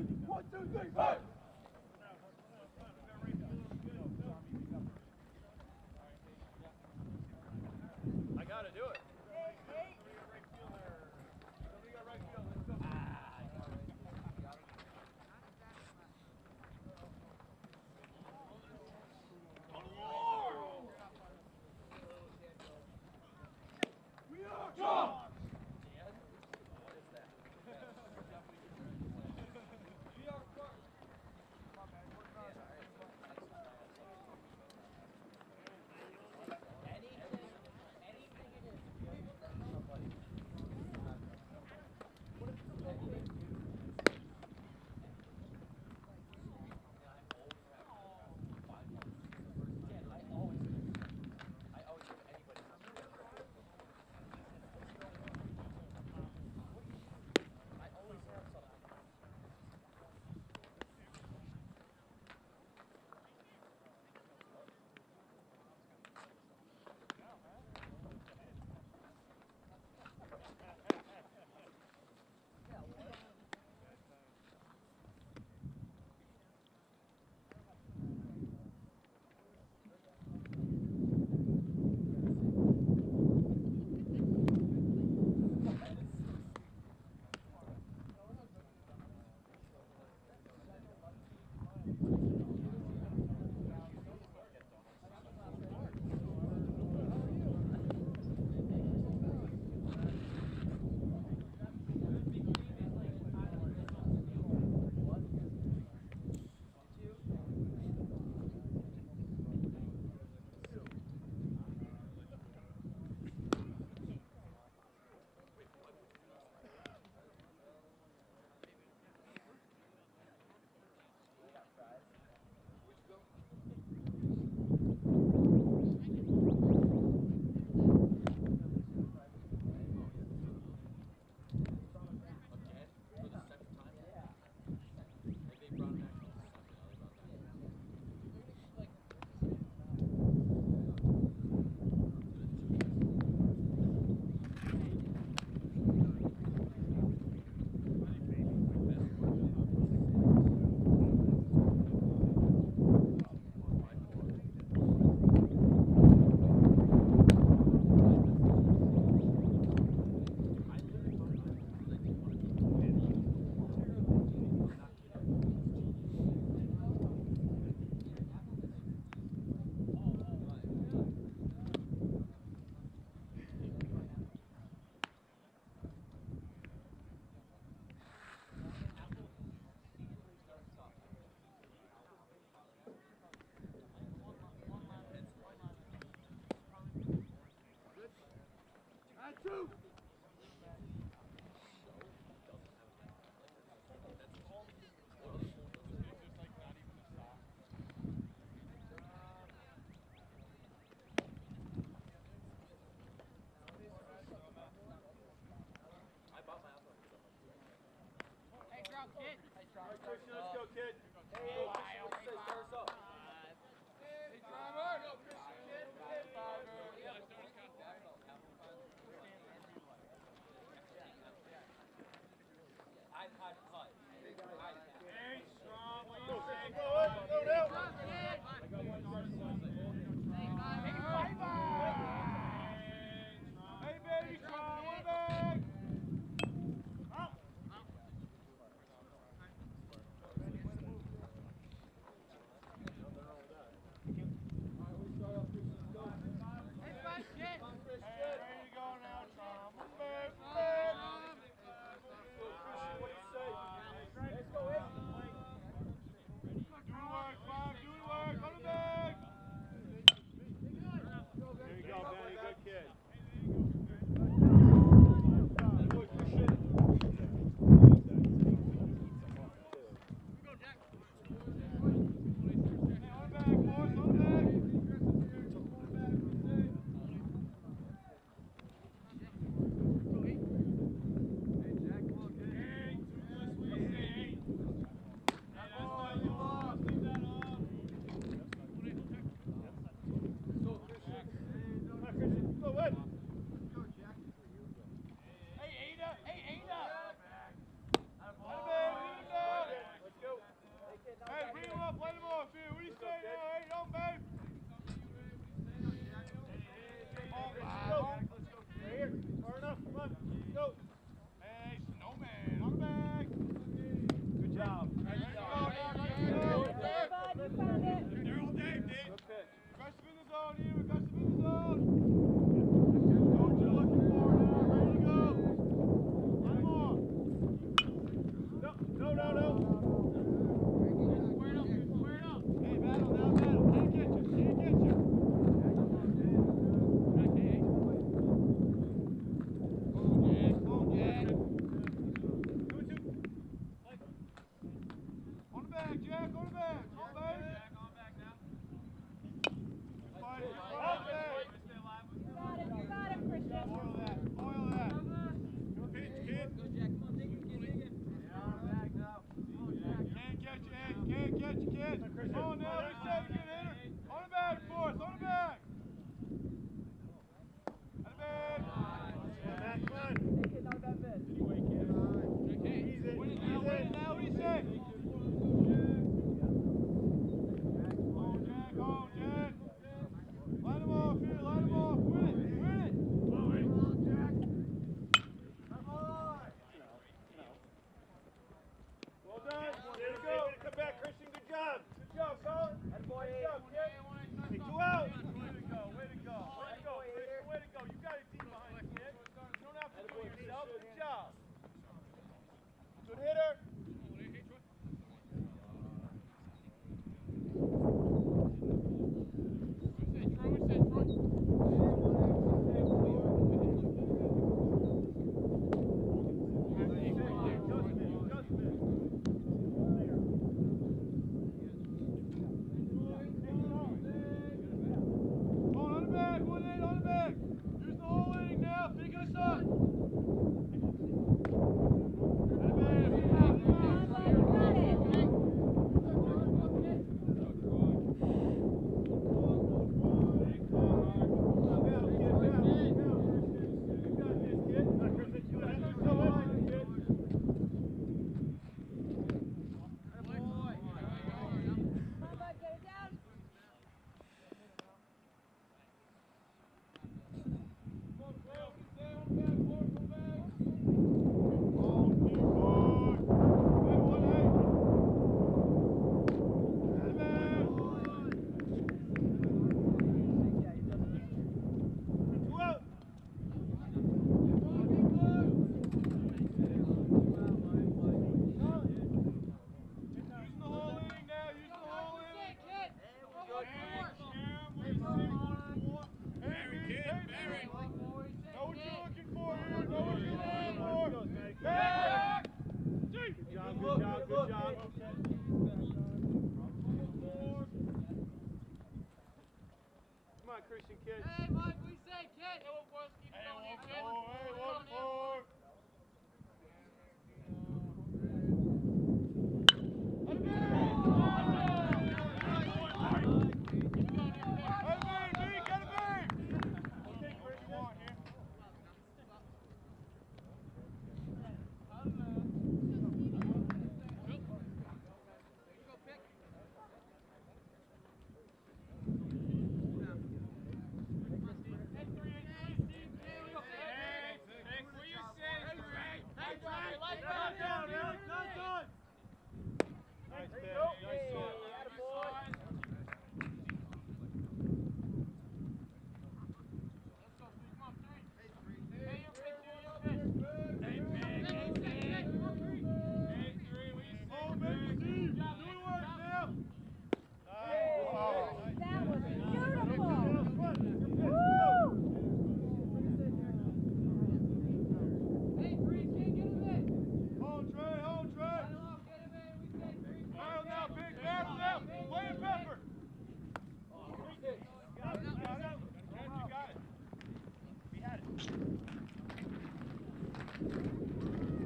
1, 2, 3, fight! I gotta do it. Let's go, kid.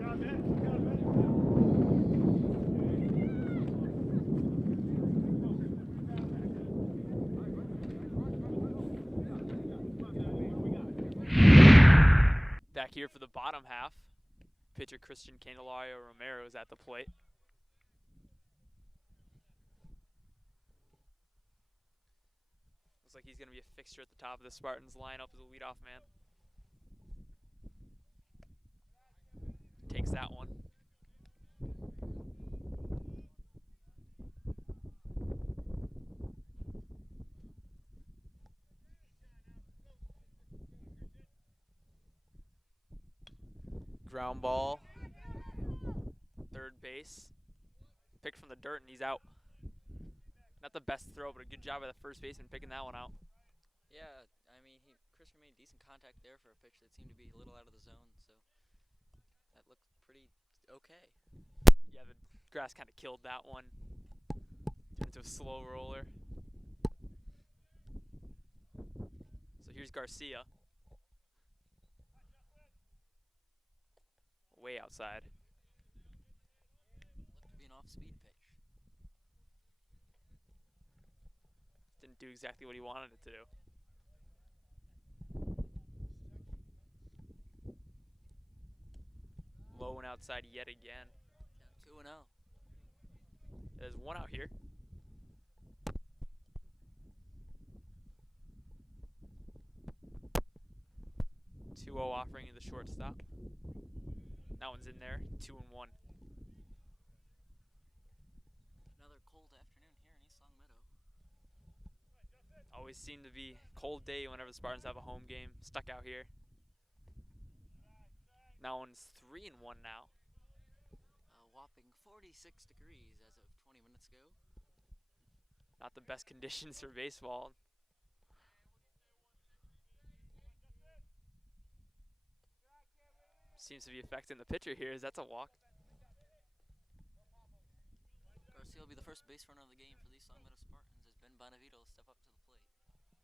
Got it. Got it. Back here for the bottom half. Pitcher Christian Candelario Romero is at the plate. Looks like he's going to be a fixture at the top of the Spartans lineup as a leadoff man. Takes that one. Ground ball. Third base. Picked from the dirt and he's out. Not the best throw, but a good job by the first baseman picking that one out. Yeah, I mean, Christian made decent contact there for a pitch that seemed to be a little out of the zone, so that looked pretty okay. Yeah, the grass kind of killed that one. Turned into a slow roller. So here's Garcia. Way outside. Looked to be an off-speed pitch. Didn't do exactly what he wanted it to do. Low and outside yet again. Count 2-0. There's one out here. 2-0 offering to the shortstop. That one's in there. 2-1. Another cold afternoon here in East Long Meadow. Always seem to be cold day whenever the Spartans have a home game. Stuck out here. That one's 3-1 now. A whopping 46 degrees as of 20 minutes ago. Not the best conditions for baseball. Seems to be affecting the pitcher here. That's a walk. Garcia will be the first base runner of the game for the East Long Meadow Spartans as Ben Bonavito will step up to the plate.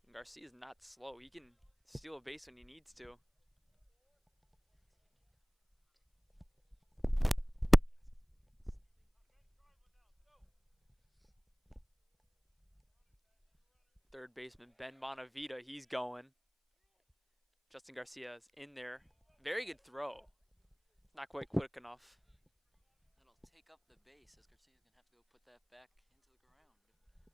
And Garcia's not slow. He can steal a base when he needs to. Third baseman Ben Bonavita, he's going. Justin Garcia is in there. Very good throw. Not quite quick enough. That'll take up the base as Garcia's going to have to go put that back into the ground.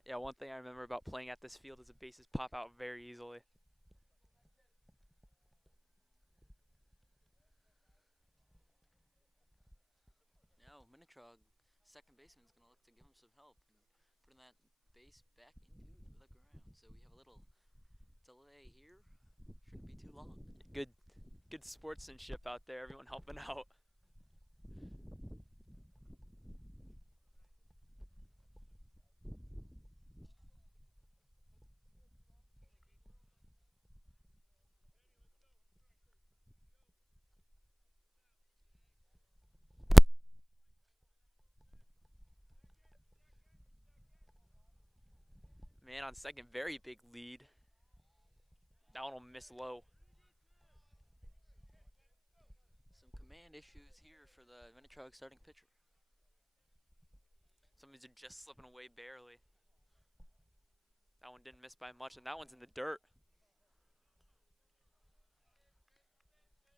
Yeah, one thing I remember about playing at this field is the bases pop out very easily. Now Minnechaug, second baseman, is going to look to give him some help and putting that base back into the ground. So we have a little delay here. Shouldn't be too long. Good sportsmanship out there, everyone helping out. Man on second, very big lead. That one will miss low. Some command issues here for the Minnechaug starting pitcher. Some of these are just slipping away barely. That one didn't miss by much, and that one's in the dirt.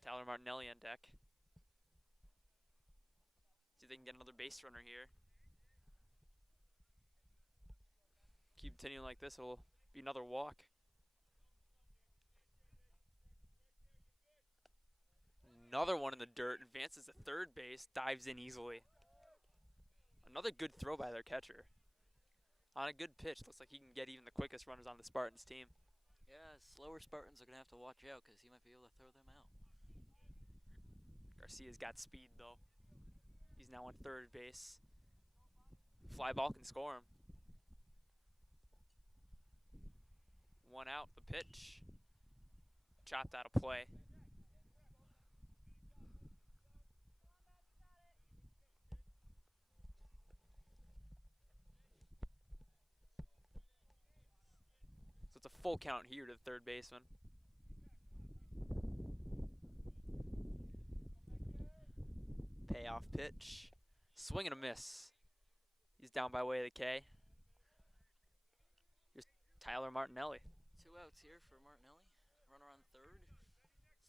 Tyler Martinelli on deck. See if they can get another base runner here. Keep continuing like this, it'll be another walk. Another one in the dirt, advances to third base, dives in easily. Another good throw by their catcher. On a good pitch, looks like he can get even the quickest runners on the Spartans team. Yeah, slower Spartans are going to have to watch out because he might be able to throw them out. Garcia's got speed though. He's now on third base. Fly ball can score him. One out, the pitch. Chopped out of play. So it's a full count here to the third baseman. High off pitch. Swing and a miss. He's down by way of the K. Here's Tyler Martinelli. 2 outs here for Martinelli. Runner on third.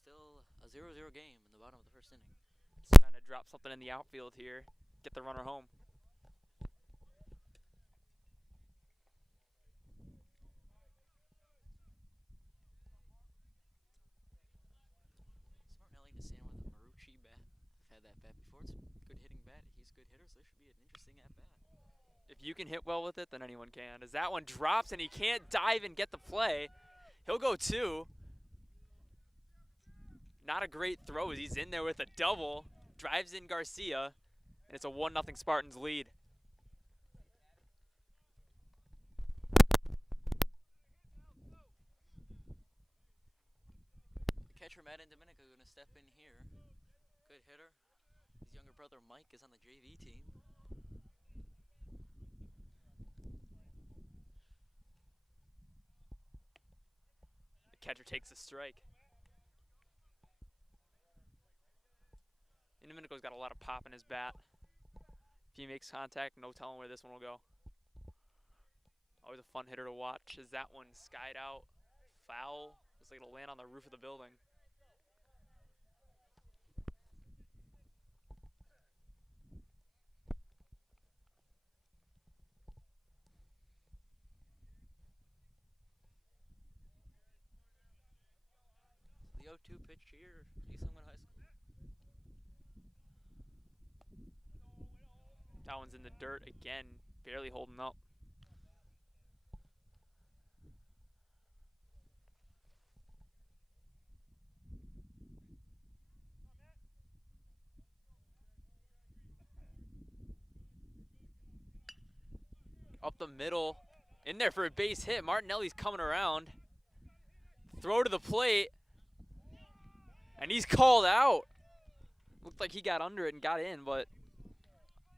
Still a 0-0 game in the bottom of the first inning. He's trying to drop something in the outfield here. Get the runner home. Martinelli to stand with a Marucci bat. I've had that bat before. It's a good hitting bat. He's a good hitter, so this should be an interesting at bat. If you can hit well with it, then anyone can. As that one drops and he can't dive and get the play, he'll go 2. Not a great throw as he's in there with a double. Drives in Garcia, and it's a 1-0 Spartans lead. The catcher, Matt and Domenico, going to step in here. Good hitter. His younger brother, Mike, is on the JV team. The catcher takes a strike. Domenico's got a lot of pop in his bat. If he makes contact, no telling where this one will go. Always a fun hitter to watch. As that one skied out, foul. Looks like it'll land on the roof of the building. The 0-2 pitch here, East Longmeadow High School. That one's in the dirt again, barely holding up. Up the middle, in there for a base hit. Martinelli's coming around. Throw to the plate, and he's called out. Looked like he got under it and got in, but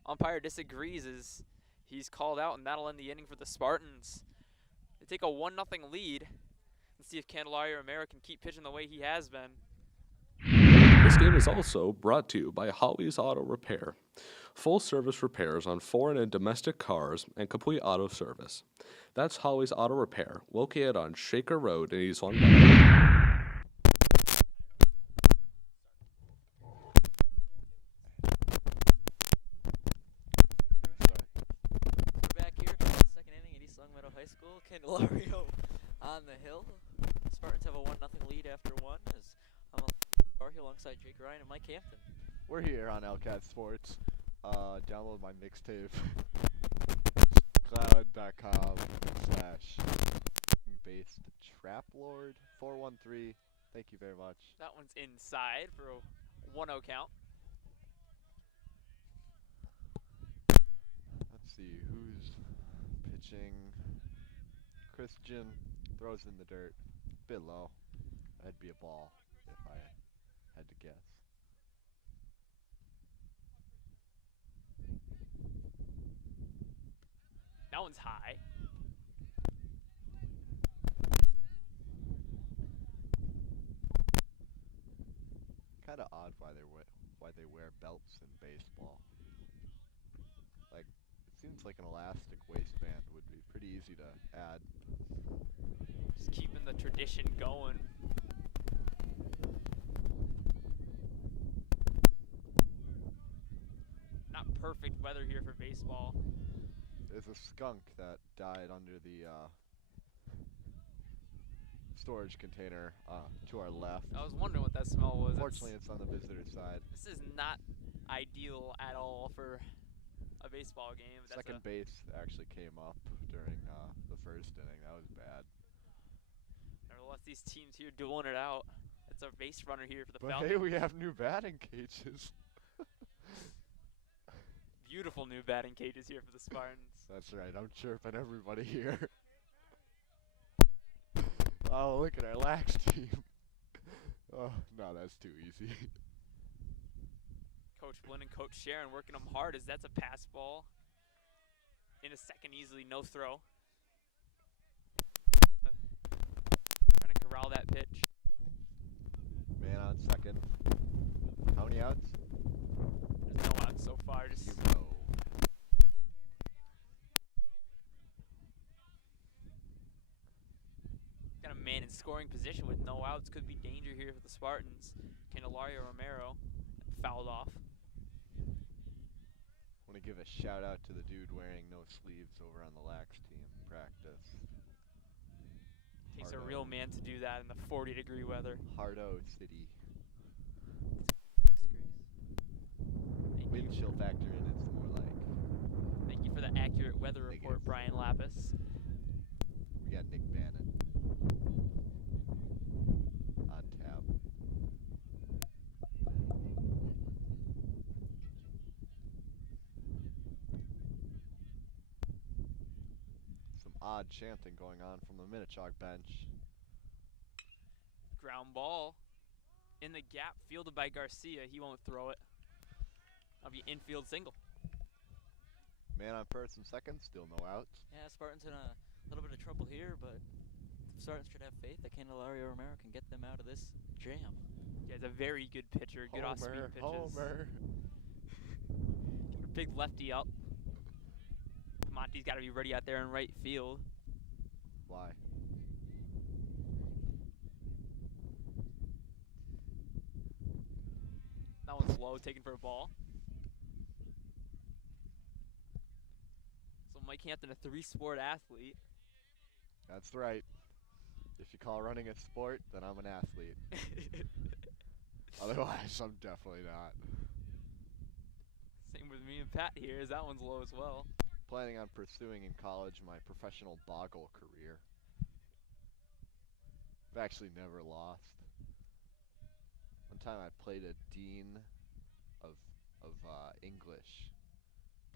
umpire disagrees as he's called out, and that'll end the inning for the Spartans. They take a 1-0 lead and see if Candelario Romero can keep pitching the way he has been. This game is also brought to you by Holly's Auto Repair. Full service repairs on foreign and domestic cars and complete auto service. That's Holly's Auto Repair, located on Shaker Road in East Longmeadow. High School. Candelario on the hill. Spartans have a 1-0 lead after one as I'm here alongside Jake Ryan and Mike Hampton. We're here on LCAT Sports. Download my mixtape. cloud.com/based traplord 413. Thank you very much. That one's inside for a 1-0 count. Let's see who's pitching. Christian throws in the dirt. Bit low. That'd be a ball if I had to guess. That one's high. Kind of odd why they wear belts in baseball. Like, it seems like an elastic waistband would be pretty easy to add. Just keeping the tradition going. Not perfect weather here for baseball. There's a skunk that died under the storage container to our left. I was wondering what that smell was. Fortunately, it's on the visitor side. This is not ideal at all for a baseball game. Second base actually came up during the first inning. That was bad. Nevertheless, these teams here dueling it out. It's a base runner here for the But Falcons. hey, we have new batting cages. Beautiful new batting cages here for the Spartans. That's right. I'm chirping everybody here. Oh, look at our lax team. Oh, no, that's too easy. Coach Flynn and Coach Sharon working them hard as that's a pass ball. In a second easily, no throw. Trying to corral that pitch. Man on second. How many outs? There's no Mars. 0. Got a man in scoring position with no outs. Could be danger here for the Spartans. Candelario Romero fouled off. Want to give a shout out to the dude wearing no sleeves over on the lax team practice. Takes a Hardo. real man to do that in the 40-degree weather. Hardo City. Thank Wind you. chill factor in, it's more like. Thank you for the accurate weather report, Negative. Brian Lapis. We got Nick Bannon on tap. Some odd chanting going on from the Minnechaug bench. Ground ball in the gap, fielded by Garcia. He won't throw it. That'll be infield single. Man on first and second, still no outs. Yeah, Spartans in a little bit of trouble here, but Spartans should have faith that Candelario Romero can get them out of this jam. Yeah, he's a very good pitcher. Good off-speed pitches. Homer. Big lefty up. Monty's got to be ready out there in right field. Why? That one's low, taken for a ball. So Mike Hampton, a 3-sport athlete. That's right. If you call running a sport, then I'm an athlete. Otherwise, I'm definitely not. Same with me and Pat here, as that one's low as well. Planning on pursuing in college my professional boggle career. I've actually never lost. One time I played a dean of English,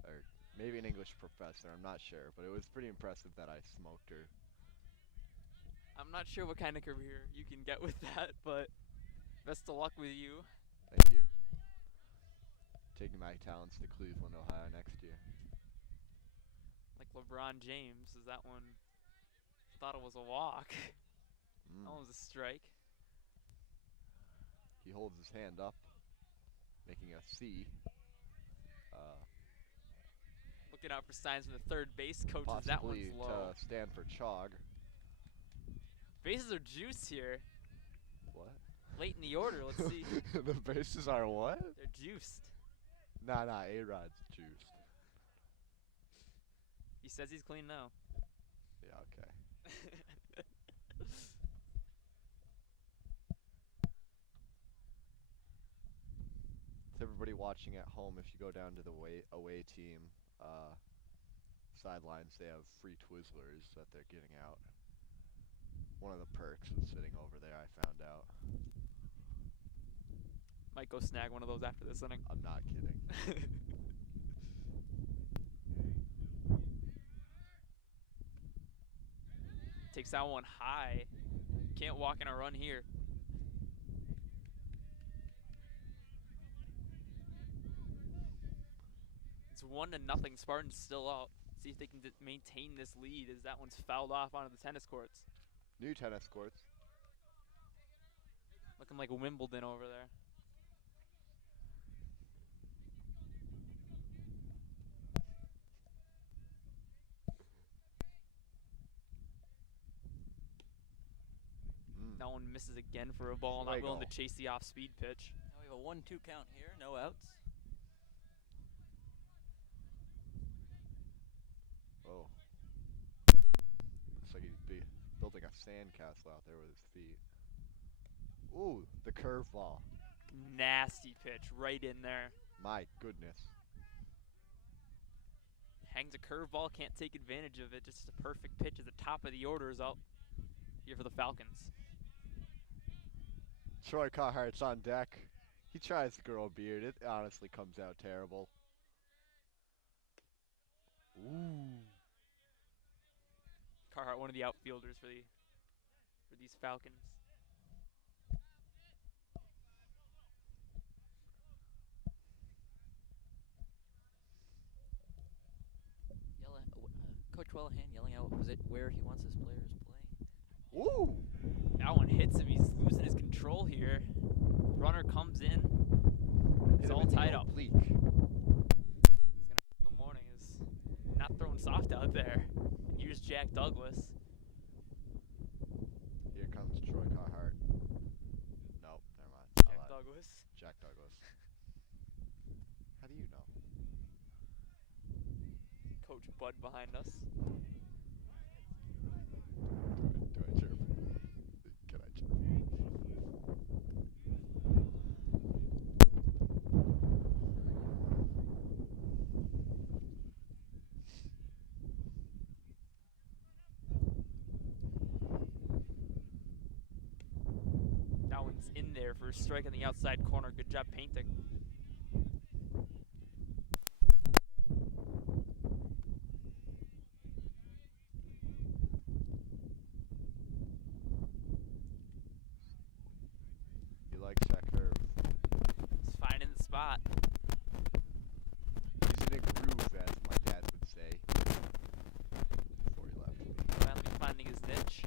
or maybe an English professor, I'm not sure, but it was pretty impressive that I smoked her. I'm not sure what kind of career you can get with that, but best of luck with you. Thank you. Taking my talents to Cleveland, Ohio next year. Like LeBron James, is that one? Thought it was a walk. That one was a strike. He holds his hand up, making a C. Looking out for signs from the third base coaches. That one's Possibly low. to stand for Chaug. Bases are juiced here. What? Late in the order, let's see. The bases are what? They're juiced. Nah, A-Rod's juiced. He says he's clean now. Yeah, okay. To everybody watching at home, if you go down to the away team sidelines, they have free Twizzlers that they're giving out. One of the perks is sitting over there, I found out. Might go snag one of those after this inning. I'm not kidding. Takes that one high. Can't walk in a run here. It's 1-0. Spartans still up. See if they can maintain this lead as that one's fouled off onto the tennis courts. New tennis courts. Looking like Wimbledon over there. That one misses again for a ball. Not willing to chase the off-speed pitch. Now we have a 1-2 count here, no outs. Oh. Looks like he's building a sandcastle out there with his feet. Ooh, the curveball. Nasty pitch right in there. My goodness. Hangs a curveball, can't take advantage of it. Just a perfect pitch at the top of the order is up here for the Falcons. Troy Carhart's on deck. He tries to grow a beard. It honestly comes out terrible. Ooh. Carhart, one of the outfielders for these Falcons. Coach Wellahan yelling out, was it where he wants his players playing? Ooh. That one hits him. He's losing his control here. Runner comes in. It's all tied up. Oblique. Jack Douglas. Here comes Troy Carhart. Nope, never mind. I Jack lied. Douglas. Jack Douglas. How do you know? Coach Bud behind us. Do I chirp? Can I chirp? That one's in there for a strike on the outside corner. Good job painting. He likes that curve. He's finding the spot. He's in a groove, as my dad would say. Before he left me. Finally finding his niche.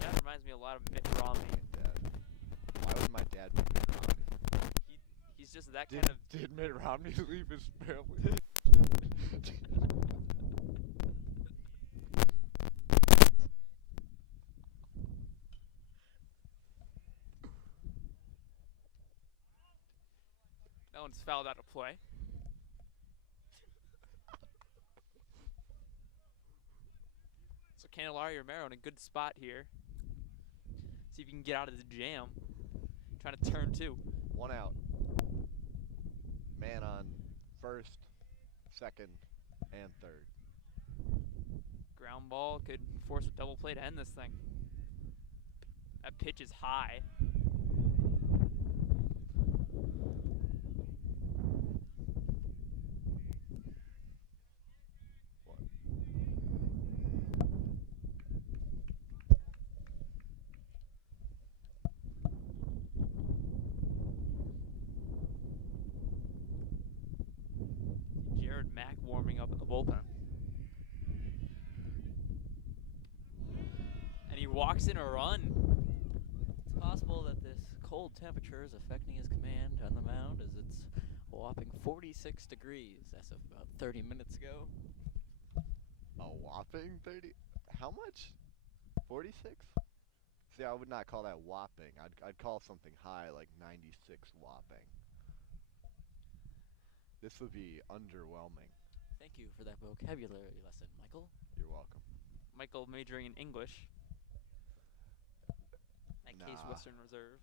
That reminds me a lot of Mitt Romney. Dad. Why would my dad be Mitt Romney? He's just that Did, kind of. did Mitt Romney leave his family? That one's fouled out of play. So Candelario Romero in a good spot here. See if you can get out of the jam. Trying to turn two. One out. Man on first, second, and third. Ground ball could force a double play to end this thing. That pitch is high. What? Jared Mack warming up in the bullpen. And he walks in a run. It's possible that this cold temperature is affecting his command on the mound, as it's a whopping 46 degrees as of about 30 minutes ago. A whopping 30? How much? 46? See, I would not call that whopping. I'd call something high, like 96 whopping. This would be underwhelming. Thank you for that vocabulary lesson, Michael. You're welcome. Michael majoring in English. That case Nah. Western Reserve.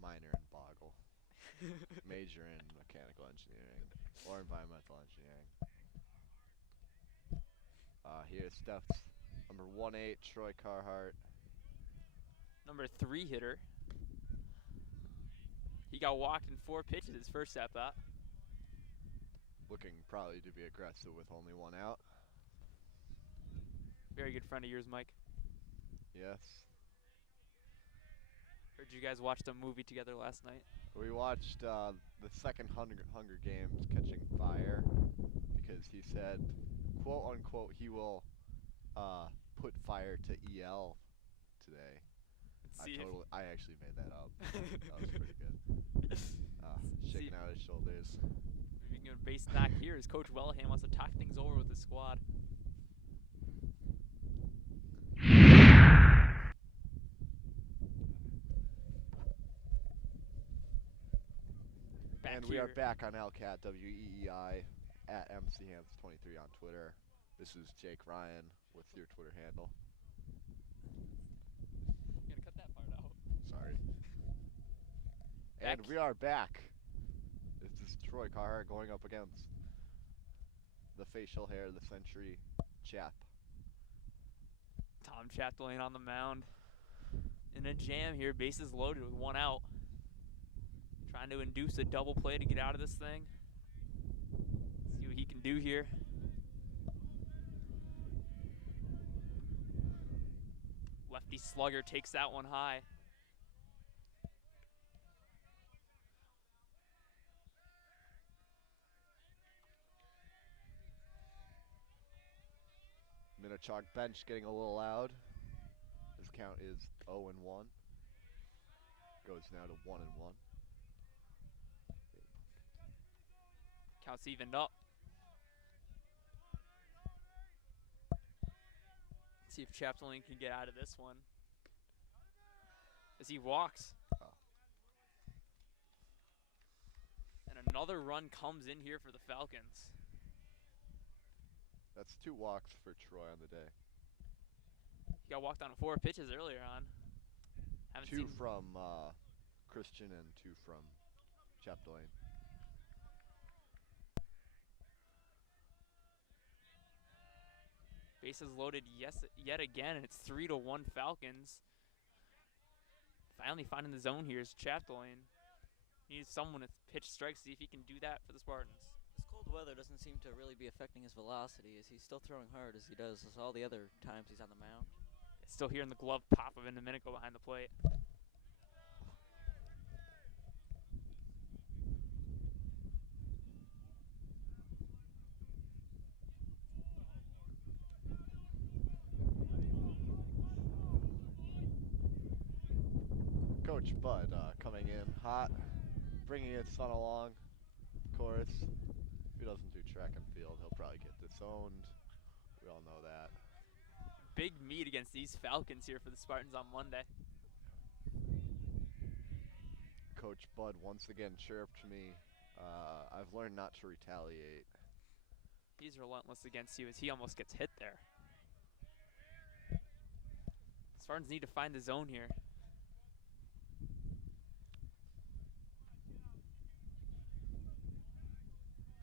Minor in Boggle. Major in mechanical engineering or environmental engineering. Here's Steph's number 1-8, Troy Carhart. Number 3 hitter. He got walked in 4 pitches his first at bat. Looking probably to be aggressive with only 1 out. Very good friend of yours, Mike. Yes. Heard you guys watched a movie together last night. We watched the second Hunger Games, Catching Fire, because he said, quote unquote, he will put fire to EL today. I actually made that up. That was pretty good. Shaking out his shoulders. Maybe we can get a base knock here as Coach Wellahan wants to talk things over with his squad. And we are back on LCAT WEEI at MCHams23 on Twitter. This is Jake Ryan with your Twitter handle. You gotta cut that part out. Sorry. And we are back. This is Troy Carhart going up against the facial hair of the century, Chap. Tom Chapdelaine on the mound. In a jam here, bases loaded with 1 out. Trying to induce a double play to get out of this thing. See what he can do here. Lefty slugger takes that one high. Minnechaug bench getting a little loud. His count is 0-1. Goes now to 1-1. Counts evened up. See if Chapdelaine can get out of this one. As he walks. Oh. And another run comes in here for the Falcons. That's 2 walks for Troy on the day. He got walked on 4 pitches earlier on. Haven't 2 seen from Christian and 2 from Chapdelaine. Bases loaded yet again, and it's 3-1 Falcons. Finally finding the zone here is Chapdelaine. Needs someone to pitch strikes, see if he can do that for the Spartans. This cold weather doesn't seem to really be affecting his velocity, as he's still throwing hard as he does as all the other times he's on the mound. Still hearing the glove pop of Minnechaug behind the plate. Coach Bud coming in hot, bringing his son along. Of course, if he doesn't do track and field, he'll probably get disowned. We all know that. Big meet against these Falcons here for the Spartans on Monday. Coach Bud once again chirped me. I've learned not to retaliate. He's relentless against you as he almost gets hit there. Spartans need to find the zone here.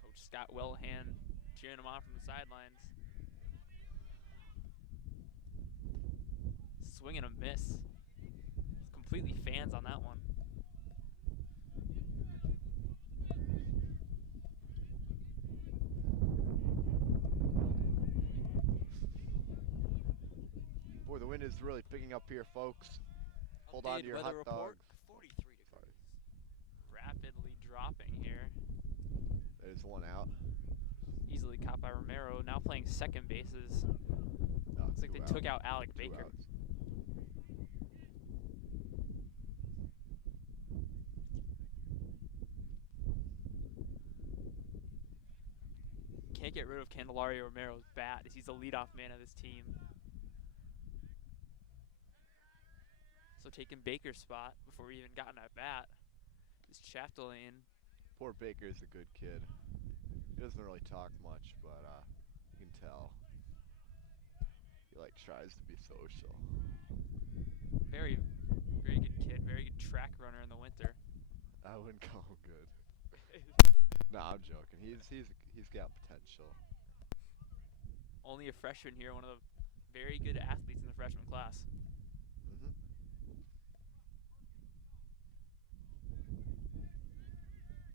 Coach Scott Wellhan cheering him on from the sidelines. Swing and a miss. It's completely fans on that one. Boy, the wind is really picking up here, folks. Hold on to your hot dog. 43 degrees. Rapidly dropping here. There's one out. Easily caught by Romero. Now playing second bases. No, Looks like they took out Alec 2 Baker. outs. Can't get rid of Candelario Romero's bat as he's the leadoff man of this team. So taking Baker's spot before we even gotten at bat is Chapdelaine. Poor Baker's a good kid. He doesn't really talk much, but you can tell. He tries to be social. Very, very good kid. Very good track runner in the winter. I wouldn't call him good. No, I'm joking. He's got potential. Only a freshman here, one of the very good athletes in the freshman class. Mm-hmm.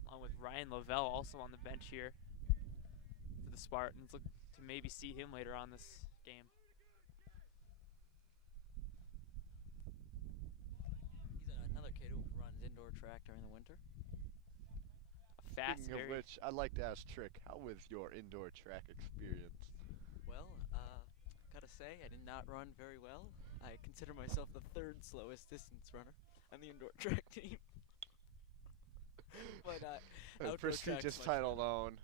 Along with Ryan Lavelle also on the bench here for the Spartans. Look to maybe see him later on this game. He's another kid who runs indoor track during the winter. A fast, Speaking of which, I'd like to ask Trick, how was your indoor track experience? Well, gotta say, I did not run very well. I consider myself the 3rd slowest distance runner on the indoor track team. But A outdoor prestigious track's much title fun. known.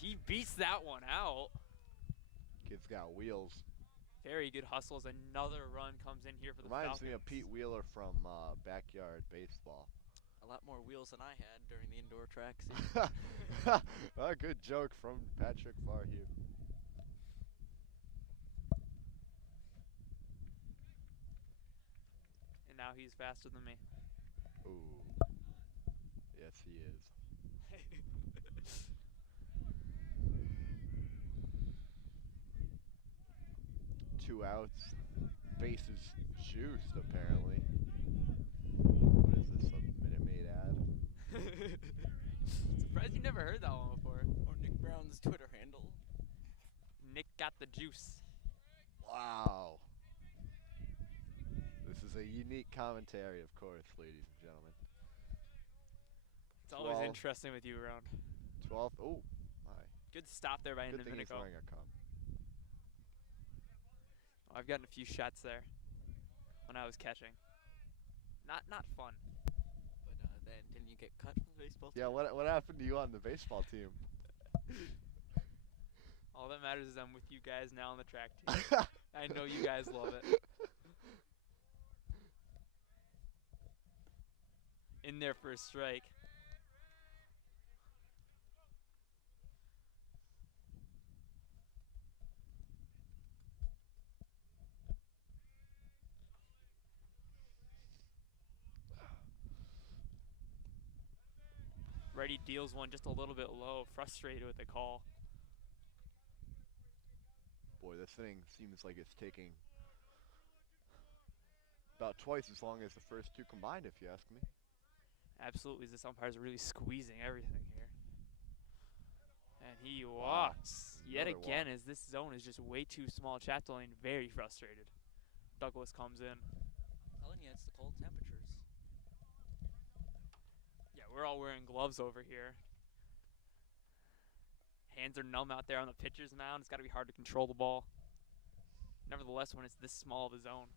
he beats that one out. Kid's got wheels. Very good hustles. Another run comes in here for the Reminds Falcons. me of Pete Wheeler from Backyard Baseball. A lot more wheels than I had during the indoor track season. A good joke from Patrick Farhue. And now he's faster than me. Ooh. Yes, he is. 2 outs. Bases juiced, apparently. What is this, a Minute Maid ad? Surprised you never heard that one before. Or Nick Brown's Twitter handle. Nick got the juice. Wow. This is a unique commentary, of course, ladies and gentlemen. It's always 12. interesting with you around. 12. Oh, my. Good stop there by Good thing he's Minnechaug. wearing a cup. I've gotten a few shots there when I was catching. Not fun. But then, didn't you get cut from the baseball team? Yeah, what happened to you on the baseball team? All that matters is I'm with you guys now on the track team. I know you guys love it. In there for a strike. Reddy deals one just a little bit low, frustrated with the call. Boy, this thing seems like it's taking about twice as long as the first two combined, if you ask me. Absolutely, this umpire's really squeezing everything here. And he walks yet Another again walk. as this zone is just way too small. Chapdelaine very frustrated. Douglas comes in. Telling you, it's the cold temperatures. Yeah, we're all wearing gloves over here. Hands are numb out there on the pitcher's mound. It's got to be hard to control the ball. Nevertheless, when it's this small of a zone.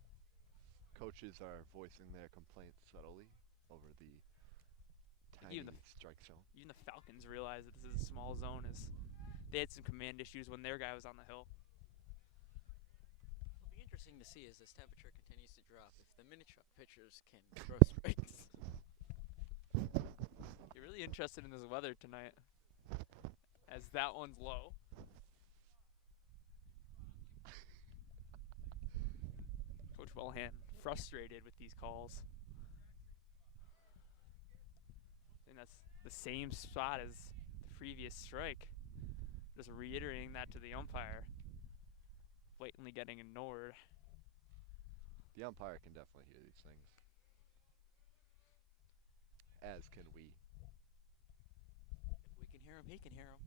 Coaches are voicing their complaints subtly over the tiny Even strike zone. Even the Falcons realize that this is a small zone. As they had some command issues when their guy was on the hill. It'll be interesting to see as this temperature continues to drop if the Minnechaug pitchers can throw strikes. You're really interested in this weather tonight. As that one's low. Coach Wellhand frustrated with these calls. And that's the same spot as the previous strike. Just reiterating that to the umpire. Blatantly getting ignored. The umpire can definitely hear these things. As can we. If we can hear him, he can hear him.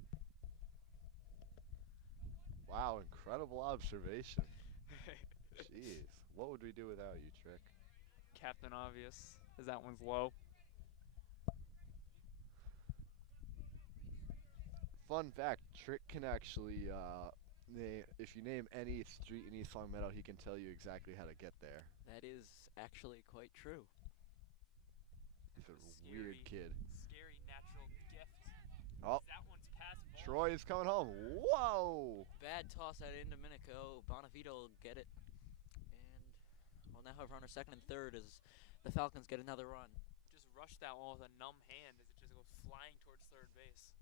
Wow, incredible observation. Jeez, what would we do without you, Trick? Captain Obvious, as that one's low. Fun fact, Trick can actually, if you name any street in East Longmeadow, he can tell you exactly how to get there. That is actually quite true. He's a weird kid. Scary natural gift. Oh, That one's past ball. Troy is coming home. Whoa! Bad toss out into Minnechaug. Bonavito will get it. And we'll now have runner second and third as the Falcons get another run. Just rush that one with a numb hand as it just goes flying towards third base.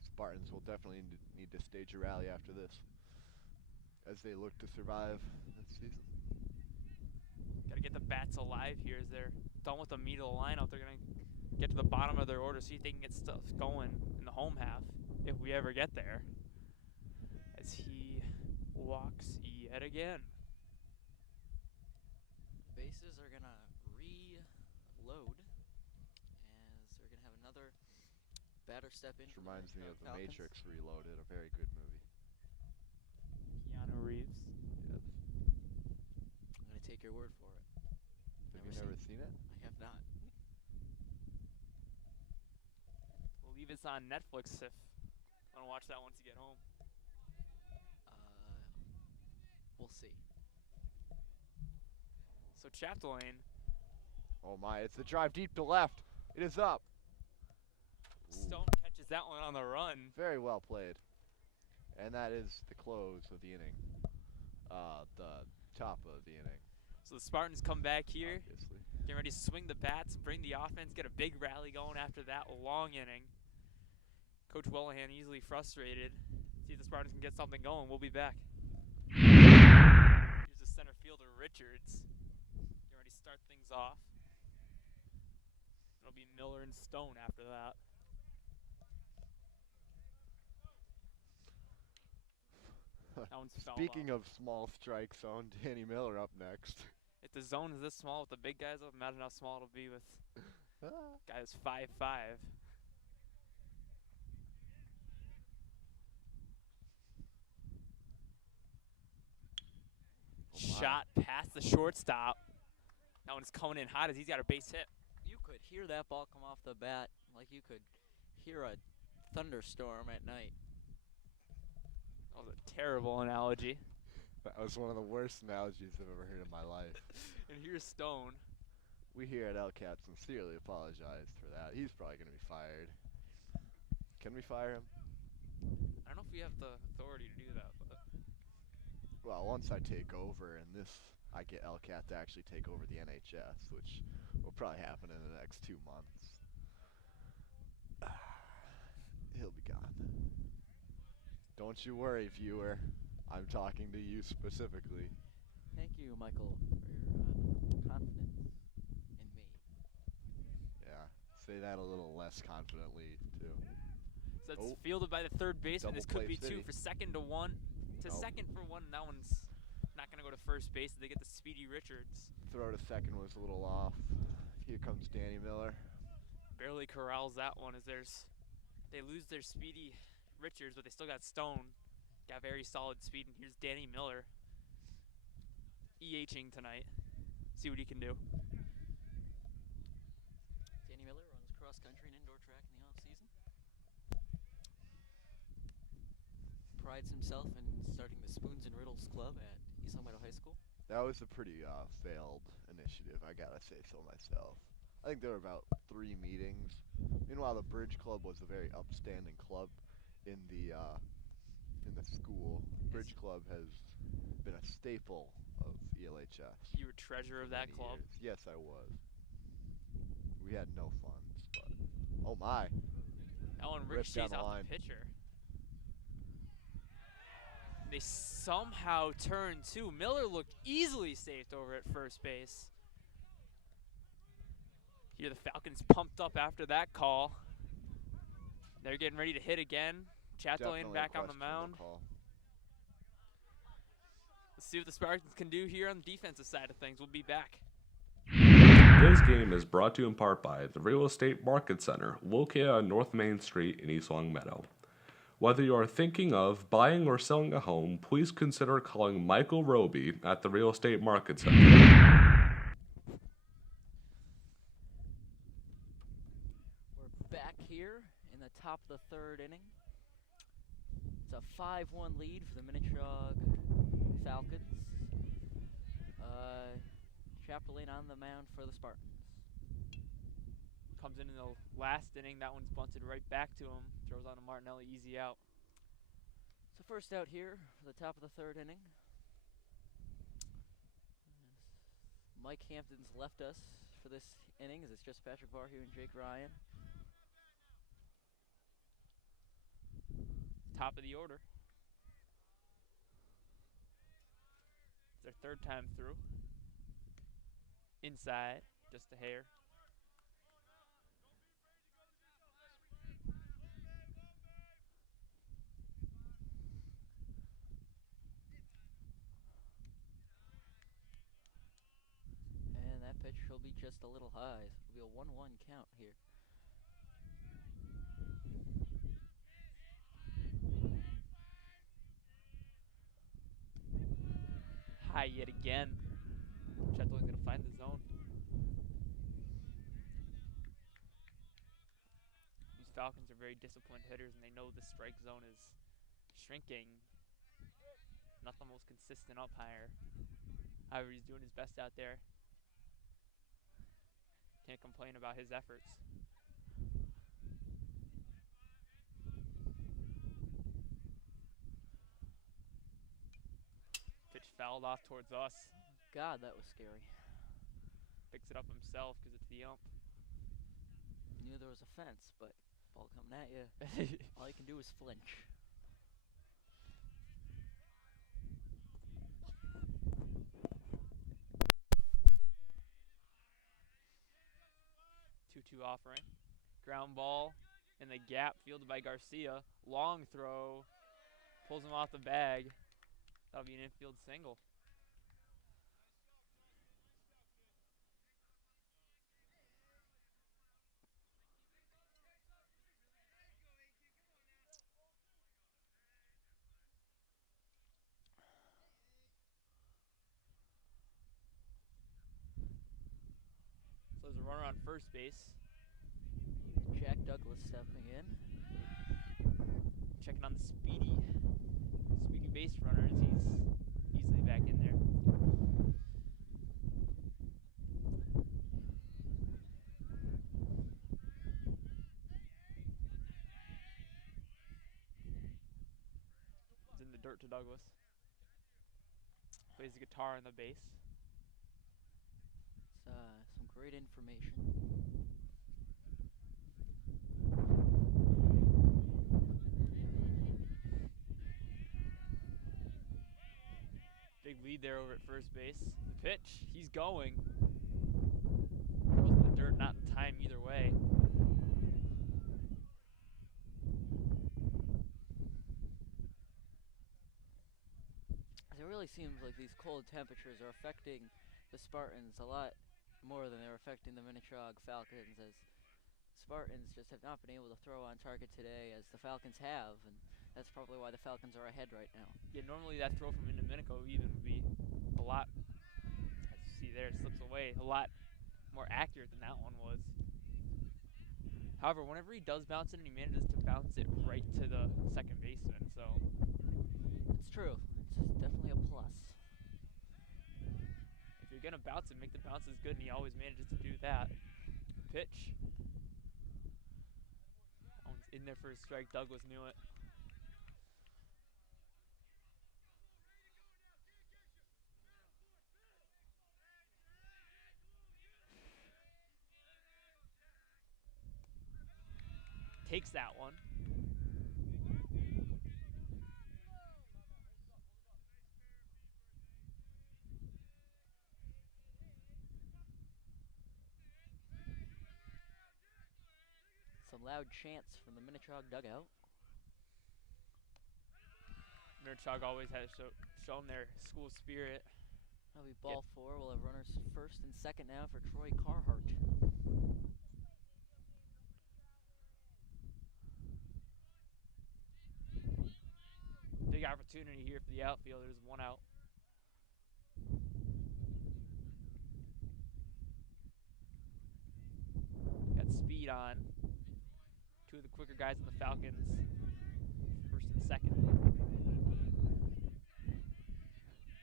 Spartans will definitely need to stage a rally after this as they look to survive this season. Gotta get the bats alive here as they're done with the meat of the lineup. They're gonna get to the bottom of their order, see if they can get stuff going in the home half, if we ever get there. As he walks yet again. Bases are going to reload as they're going to have another batter step in. Which for the reminds me Minnechaug of The Falcons. Matrix Reloaded, a very good movie. Keanu Reeves. Yes. I'm going to take your word for it. Have you never seen it? I have not. I believe it's on Netflix if you want to watch that once you get home. We'll see. So Chapdelaine. Oh my, it's the drive deep to left. It is up. Ooh. Stone catches that one on the run. Very well played. And that is the close of the inning. The top of the inning, So the Spartans come back here, obviously. getting ready to swing the bats, bring the offense, get a big rally going after that long inning. Coach Wellahan easily frustrated. See if the Spartans can get something going. We'll be back. Here's the center fielder, Richards. Getting ready to start things off. It'll be Miller and Stone after that. That one's foul Speaking off. of small strike zone, Danny Miller up next. If the zone is this small with the big guys up, imagine how small it'll be with guys 5'5". Shot past the shortstop. That one's coming in hot as he's got a base hit. You could hear that ball come off the bat like you could hear a thunderstorm at night. That was a terrible analogy. That was one of the worst analogies I've ever heard in my life. And here's Stone. We here at LCAT sincerely apologize for that. He's probably going to be fired. Can we fire him? I don't know if we have the authority to do that, but Well, once I take over and I get LCAT to actually take over the NHS, which will probably happen in the next 2 months. He'll be gone. Don't you worry, viewer. I'm talking to you specifically. Thank you, Michael, for your confidence in me. Yeah, say that a little less confidently, too. so it's Oh. fielded by the third baseman. This Double could be play two city. for second to one. To Nope. second for one, and that one's not going to go to first base. They get the Speedy Richards. Throw to second was a little off. Here comes Danny Miller. Barely corrals that one as they lose their Speedy Richards, but they still got Stone. Got very solid speed, and here's Danny Miller. EHing tonight. See what he can do. Danny Miller runs cross country and indoor track in the off season. Prides himself in starting the Spoons and Riddles Club at East Longmeadow High School. That was a pretty failed initiative, I gotta say so myself. I think there were about 3 meetings. Meanwhile, the Bridge Club was a very upstanding club in the school. Bridge Club has been a staple of ELHS. You were treasurer of for that many club. years. Yes, I was. We had no funds, but oh my! That one Ripped down ricochets the off line. the pitcher. They somehow turn two. Miller looked easily saved over at first base. Here the Falcons pumped up after that call. They're getting ready to hit again. Chatelain Definitely a back on the questionable mound. call. Let's see what the Spartans can do here on the defensive side of things. We'll be back. This game is brought to you in part by the Real Estate Market Center, located on North Main Street in East Longmeadow. Whether you are thinking of buying or selling a home, please consider calling Michael Roby at the Real Estate Market Center. We're back here in the top of the third inning. It's a 5-1 lead for the Minnechaug Falcons. Chapelain on the mound for the Spartans. Comes in the last inning. That one's bunted right back to him. Throws on to Martinelli, easy out. So first out here for the top of the third inning. Mike Hampton's left us for this inning as it's just Patrick Varhue and Jake Ryan. Top of the order. It's their third time through. Inside, just a hair. And that pitch will be just a little high. So it'll be a 1-1 count here. High yet again. Chetelain's going to find the zone. These Falcons are very disciplined hitters, and they know the strike zone is shrinking. Not the most consistent umpire. However, he's doing his best out there. Can't complain about his efforts. Pitch fouled off towards us. God, that was scary. Picks it up himself because it's the ump. Knew there was a fence, but ball coming at you, all you can do is flinch. Two offering. Ground ball in the gap, fielded by Garcia. Long throw. Pulls him off the bag. That'll be an infield single. So there's a runner on first base. Jack Douglas stepping in. Checking on the speedy base runner as he's easily back in there. the dirt to Douglas. Plays the guitar on the bass. It's some great information. Big lead there over at first base. The pitch, he's going. Throws in the dirt, not in time either way. It really seems like these cold temperatures are affecting the Spartans a lot more than they're affecting the Minnechaug Falcons, as Spartans just have not been able to throw on target today as the Falcons have, and that's probably why the Falcons are ahead right now. Yeah, normally that throw from Minnechaug even would be a lot, as you see there, it slips away, a lot more accurate than that one was. However, whenever he does bounce it, he manages to bounce it right to the second baseman, so. It's true. It's definitely a plus. If you're gonna bounce it, make the bounces good, and he always manages to do that. Pitch. That one's in there for a strike. Douglas knew it. Takes that one. Some loud chants from the Minnechaug dugout. Minnechaug always has shown their school spirit. That'll be ball 4. We'll have runners first and second now for Troy Carhart. Big opportunity here for the outfielders. 1 out. Got speed on 2 of the quicker guys in the Falcons. First and second.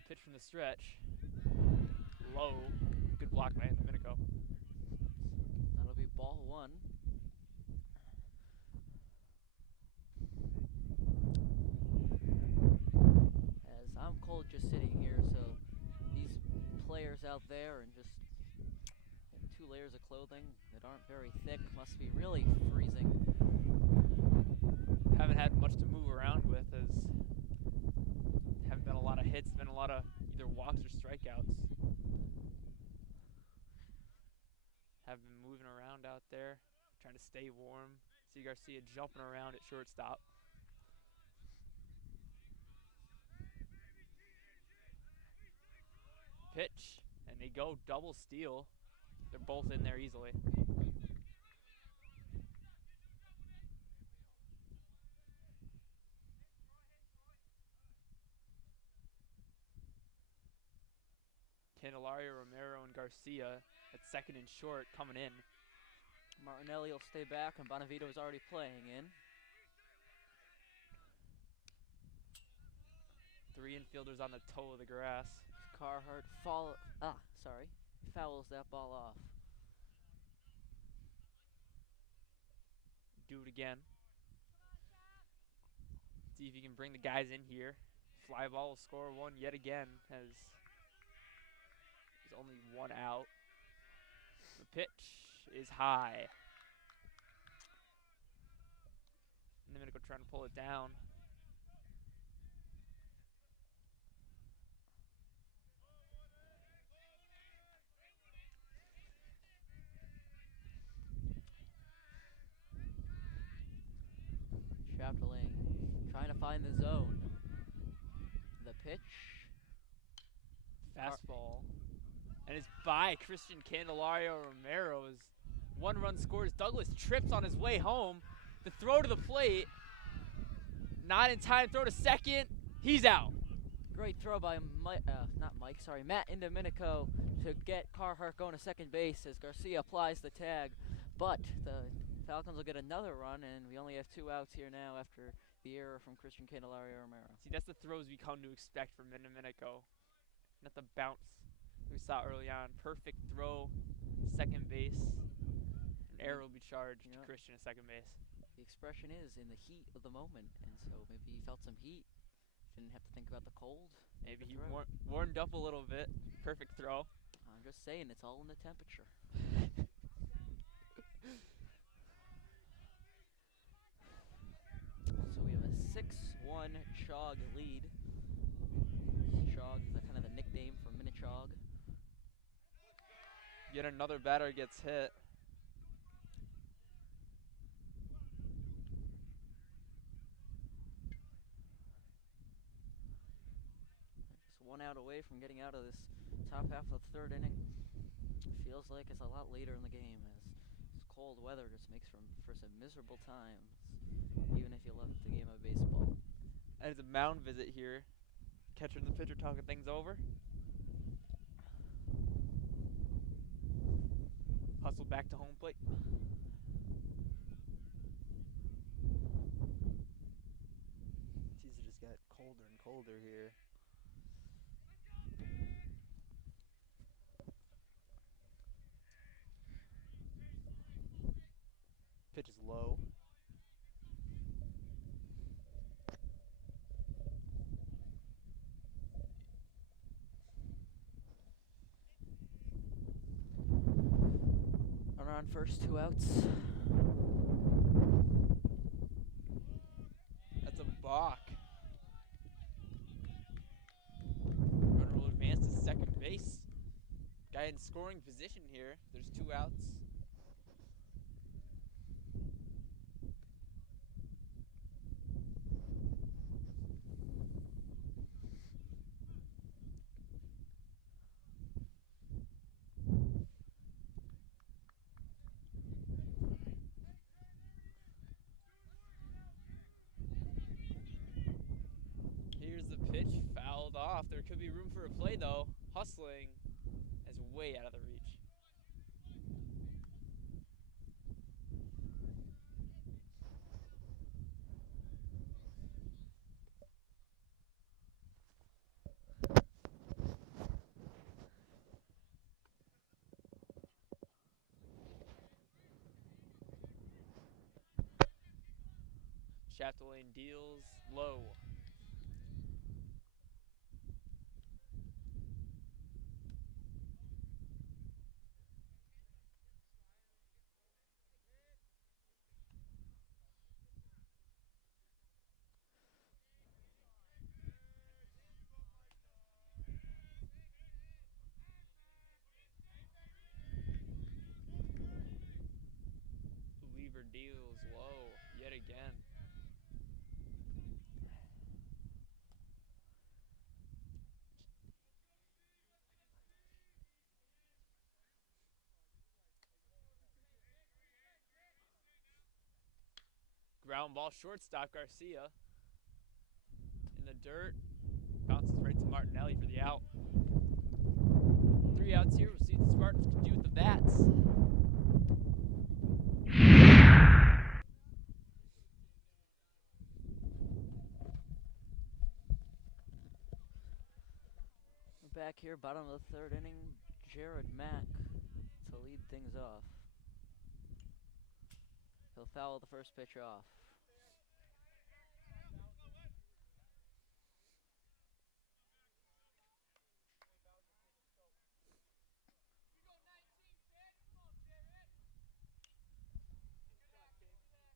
Pitch from the stretch. Low. Good block by Minnechaug. That'll be ball 1. As I'm cold just sitting here, so these players out there and just 2 layers of clothing that aren't very thick must be really freezing. Haven't had much to move around with, as haven't been a lot of hits, been a lot of either walks or strikeouts. Have been moving around out there, trying to stay warm. See Garcia jumping around at shortstop. Pitch, and they go double steal. They're both in there easily. Candelario, Romero, and Garcia at second and short coming in. Martinelli will stay back, and Bonavito is already playing in. 3 infielders on the toe of the grass. Carhart fouls that ball off. Do it again. See if he can bring the guys in here. Fly ball will score 1 yet again, as there's only 1 out. The pitch is high. And Minnechaug trying to pull it down. Chapdelaine trying to find the zone. The pitch. Fastball. And it's by Christian Candelario Romero. As 1 run scores. Douglas trips on his way home. The throw to the plate. Not in time. Throw to second. He's out. Great throw by Matt into Minnechaug to get Carhart going to second base as Garcia applies the tag. But the Falcons will get another run, and we only have 2 outs here now after the error from Christian Candelario Romero. See, that's the throws we come to expect from Minnechaug. Not the bounce we saw early on. Perfect throw, second base. An error will be charged to Christian at second base. The expression is in the heat of the moment, and so maybe he felt some heat, Didn't have to think about the cold. Maybe the he throw. warmed up a little bit. Perfect throw. I'm just saying, it's all in the temperature. So we have a 6-1 Chaug lead. Chaug is kind of the nickname for Minnechaug. Yet another batter gets hit. They're just one out away from getting out of this top half of the third inning. Feels like it's a lot later in the game as this cold weather just makes for some miserable times, even if you love the game of baseball. And it's a mound visit here. Catcher and the pitcher talking things over. Hustle back to home plate. Season just got colder and colder here. Pitch is low. Runner on first, 2 outs. That's a balk. Runner will advance to second base. Guy in scoring position here. There's 2 outs. Here's the pitch, fouled off. There could be room for a play though. Hustling is way out of the reach. Chapdelaine deals low. Lever deals low yet again. Ground ball shortstop Garcia. In the dirt. Bounces right to Martinelli for the out. 3 outs here. We'll see what the Spartans can do with the bats. We're back here, bottom of the third inning. Jared Mack to lead things off. He'll foul the first pitch off.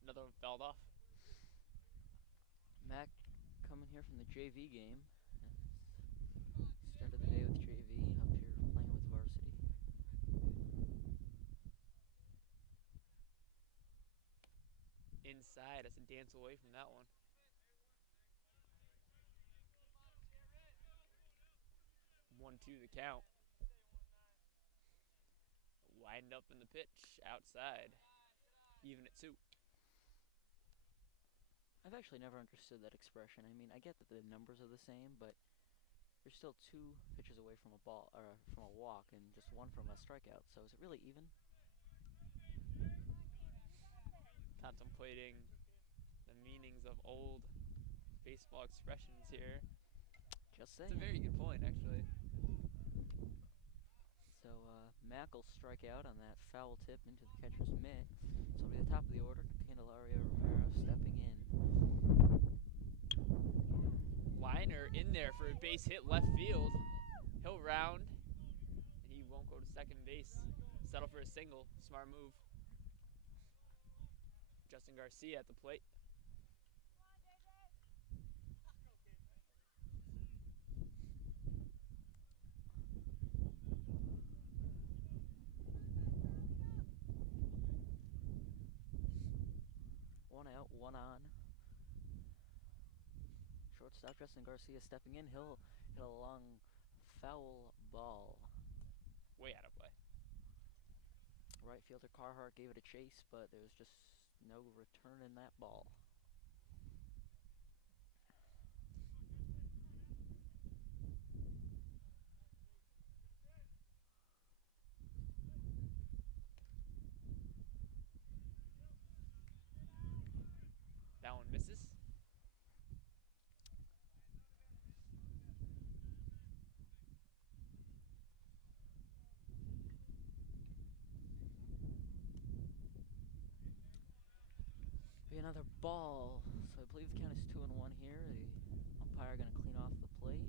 Another one fouled off. Mack coming here from the JV game. Started the day with JV, up here playing with Varsity. Inside, has to dance away from that one. 1-2 the count. Wind up in the pitch, outside. Even at 2. I've actually never understood that expression. I mean, I get that the numbers are the same, but you're still 2 pitches away from a ball or from a walk and just 1 from a strikeout. So is it really even? Contemplating the meanings of old baseball expressions here. Just It's saying. a very good point, actually. So Mack will strike out on that foul tip into the catcher's mitt. So it'll be the top of the order. Candelario Romero stepping in. Steiner in there for a base hit left field. He'll round, and he won't go to second base. Settle for a single. Smart move. Justin Garcia at the plate. One out, one on. Shortstop Justin Garcia stepping in. He'll hit a long foul ball. Way out of play. Right fielder Carhart gave it a chase, but there was just no return in that ball. That one misses. Be another ball. So I believe the count is 2-1 here. The umpire going to clean off the plate.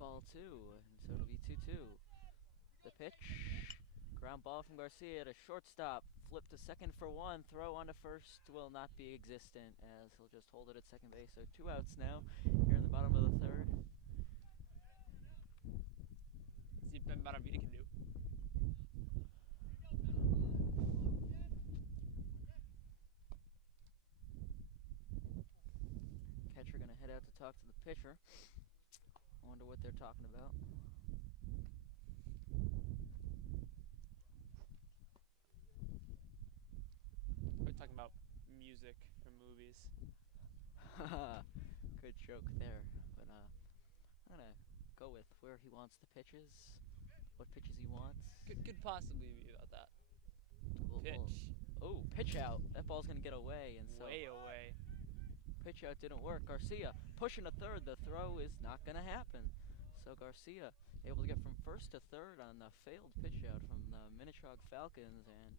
Ball 2, and so it'll be 2-2. The pitch. Ground ball from Garcia to shortstop. Flip to second for one. Throw on to first will not be existent as he'll just hold it at second base. So 2 outs now here in the bottom of the third. See if Ben Bonavita can do. Catcher going to head out to talk to the pitcher. I wonder what they're talking about. We're talking about music from movies. Good joke there. But I'm going to go with where he wants the pitches, what pitches he wants. Could possibly be about that. Pitch. Oh, pitch out. That ball's going to get away. And so Way away. pitch out didn't work. Garcia pushing to third. The throw is not going to happen. So Garcia able to get from first to third on the failed pitch out from the Minnechaug Falcons. And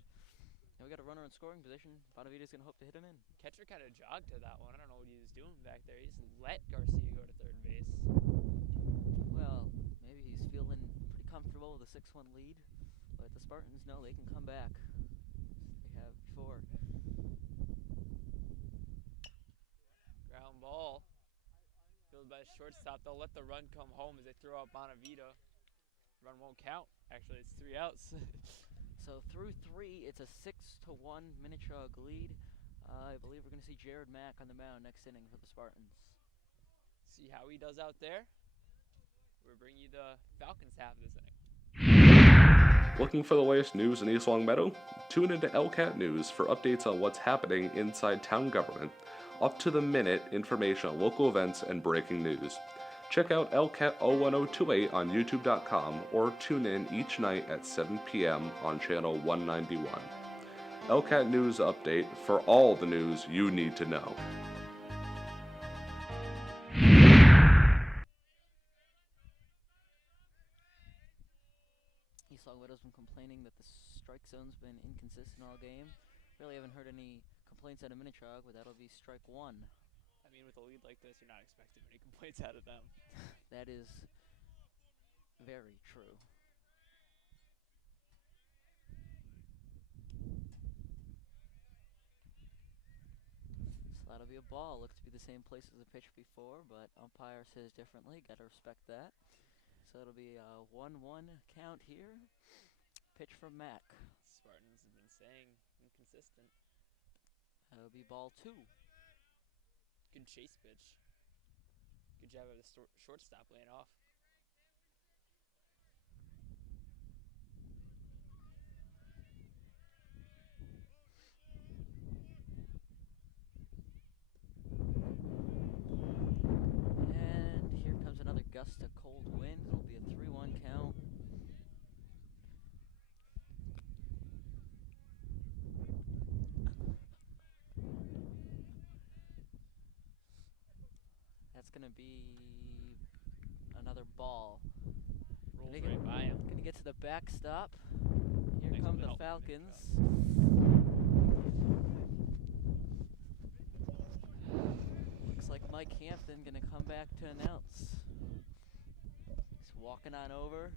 now we got a runner in scoring position. Bonavita's going to hope to hit him in. Catcher kind of jogged to that one. I don't know what he was doing back there. He just let Garcia go to third base. Well, maybe he's feeling pretty comfortable with a 6-1 lead. But the Spartans know they can come back. They have before. Ground ball. Fielded by the shortstop. They'll let the run come home as they throw out Bonavita. Run won't count. Actually, it's 3 outs. So through 3, it's a 6-1 Minnechaug lead. I believe we're going to see Jared Mack on the mound next inning for the Spartans. See how he does out there? We'll bring you the Falcons half of this inning. Looking for the latest news in East Longmeadow? Tune into LCAT News for updates on what's happening inside town government, up-to-the-minute information on local events and breaking news. Check out LCAT 01028 on YouTube.com or tune in each night at 7 p.m. on channel 191. LCAT News Update for all the news you need to know. East Longmeadow's been complaining that the strike zone's been inconsistent all game. Really haven't heard any complaints out of Minnechaug, but that'll be strike 1. I mean, with a lead like this, you're not expecting many complaints out of them. That is very true. So that'll be a ball. Looks to be the same place as the pitch before, but umpire says differently. Gotta respect that. So it'll be a 1-1 count here. Pitch from Mack. Spartans have been saying inconsistent. That'll be ball 2. Good chase pitch. Good job of the shortstop laying off. And here comes another gust of cold wind. It'll be a 3-1 count. gonna be another ball. Rolls Gonna right by him. Gonna get to the backstop. Here Nice come bit the of help from Falcons. Looks like Mike Hampton gonna come back to announce. He's walking on over.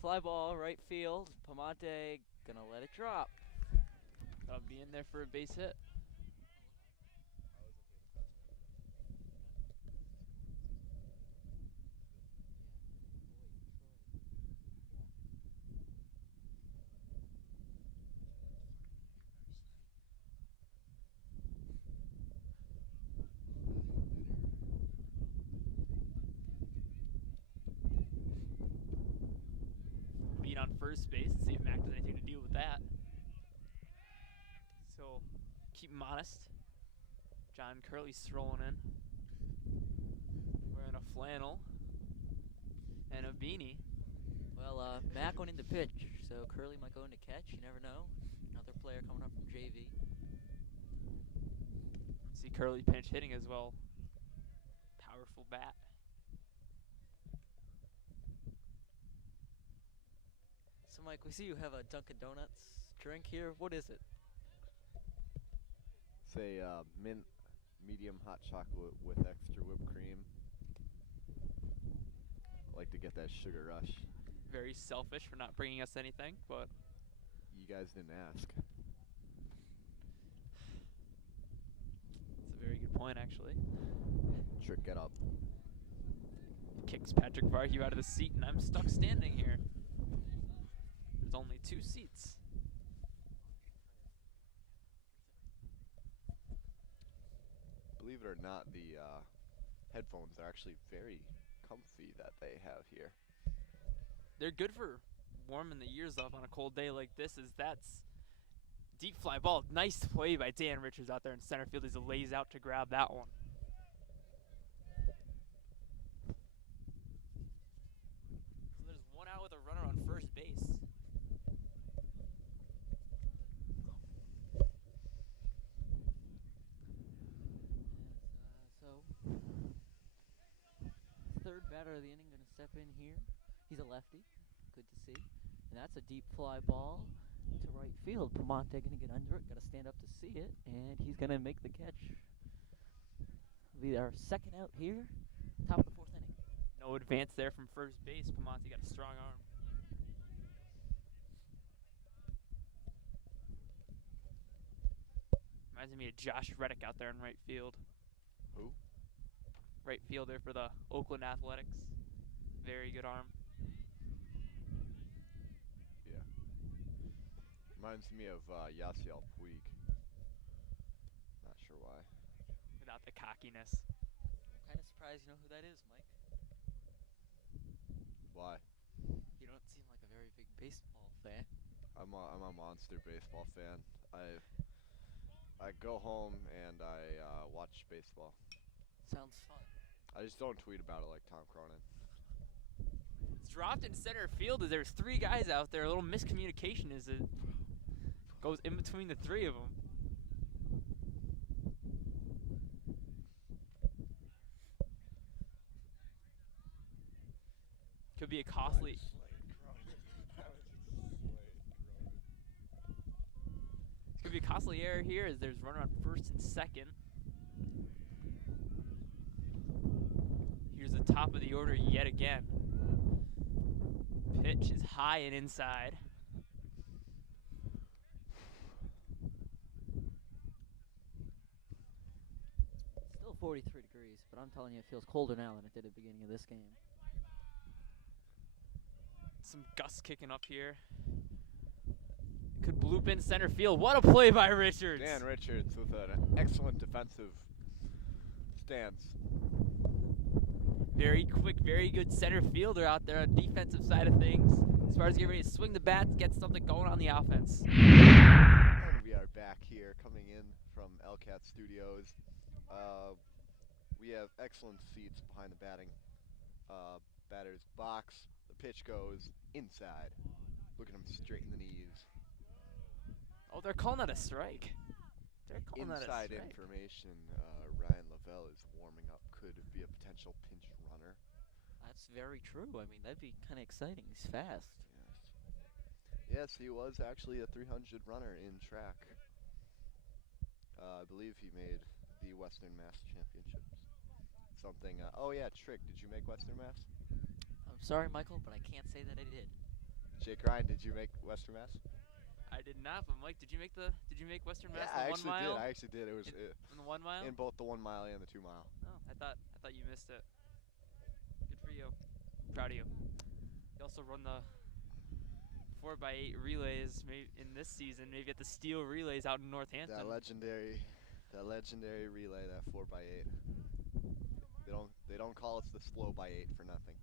Fly ball, right field. Pamonte gonna let it drop. That'll be in there for a base hit. Beat on first base and see if Mac does anything to deal with that. So keep him honest. John Curley's strolling in, wearing a flannel and a beanie. Well, Mac went into pitch, so Curley might go into catch. You never know. Another player coming up from JV. See Curley pinch hitting as well. Powerful bat. So, Mike, we see you have a Dunkin' Donuts drink here. What is it? It's a mint medium hot chocolate with extra whipped cream. I like to get that sugar rush. Very selfish for not bringing us anything, but You guys didn't ask. it's a very good point, actually. Trick, get up. Kicks Patrick Varhue out of the seat, and I'm stuck standing here. There's only 2 seats. Believe it or not, the headphones are actually very comfy that they have here. They're good for warming the ears up on a cold day like this. That's deep fly ball. Nice play by Dan Richards out there in center field as he lays out to grab that one. So there's 1 out with a runner on first base. Third batter of the inning gonna step in here. He's a lefty. Good to see. And that's a deep fly ball to right field. Pamonte gonna get under it. Gotta stand up to see it. And he's gonna make the catch. It'll be our second out here. Top of the 4th inning. No advance there from first base. Pamonte got a strong arm. Reminds me of Josh Reddick out there in right field. Who? Right fielder for the Oakland Athletics. Very good arm. Yeah. Reminds me of Yasiel Puig. Not sure why. Without the cockiness. I'm kind of surprised you know who that is, Mike. Why? You don't seem like a very big baseball fan. I'm a monster baseball fan. I go home and I watch baseball. Sounds fun. I just don't tweet about it like Tom Cronin. It's dropped in center field as there's 3 guys out there. A little miscommunication as it goes in between the 3 of them. Could be a costly. Could be a costly error here as there's runner on first and second. Here's the top of the order yet again. Pitch is high and inside. Still 43 degrees, but I'm telling you it feels colder now than it did at the beginning of this game. Some gusts kicking up here. Could bloop in center field. What a play by Richards. Dan Richards with an excellent defensive stance. Very quick, very good center fielder out there on the defensive side of things. As far as getting ready to swing the bats, get something going on the offense. And we are back here coming in from LCAT Studios. We have excellent seats behind the batter's box. The pitch goes inside. Look at him straight in the knees. Oh, they're calling that a strike. They're calling that a Inside strike. information, Ryan Lavelle is warming up, could be a potential pinch runner. That's very true. I mean, that'd be kind of exciting. He's fast. Yes, he was actually a 300 runner in track. I believe he made the Western Mass Championships. Something. Oh yeah, Trick. Did you make Western Mass? I'm sorry, Michael, but I can't say that I did. Jake Ryan, did you make Western Mass? I did not, but Mike, did you make Western Mass Yeah, in the 1 mile? I actually did. It was In the 1 mile? in both the 1 mile and the 2 mile. Oh, I thought you missed it. Good for you. Proud of you. You also run the 4x8 relays in this season, maybe at the Steel Relays out in Northampton. That legendary relay, that 4x8. They don't call us the slow by 8 for nothing.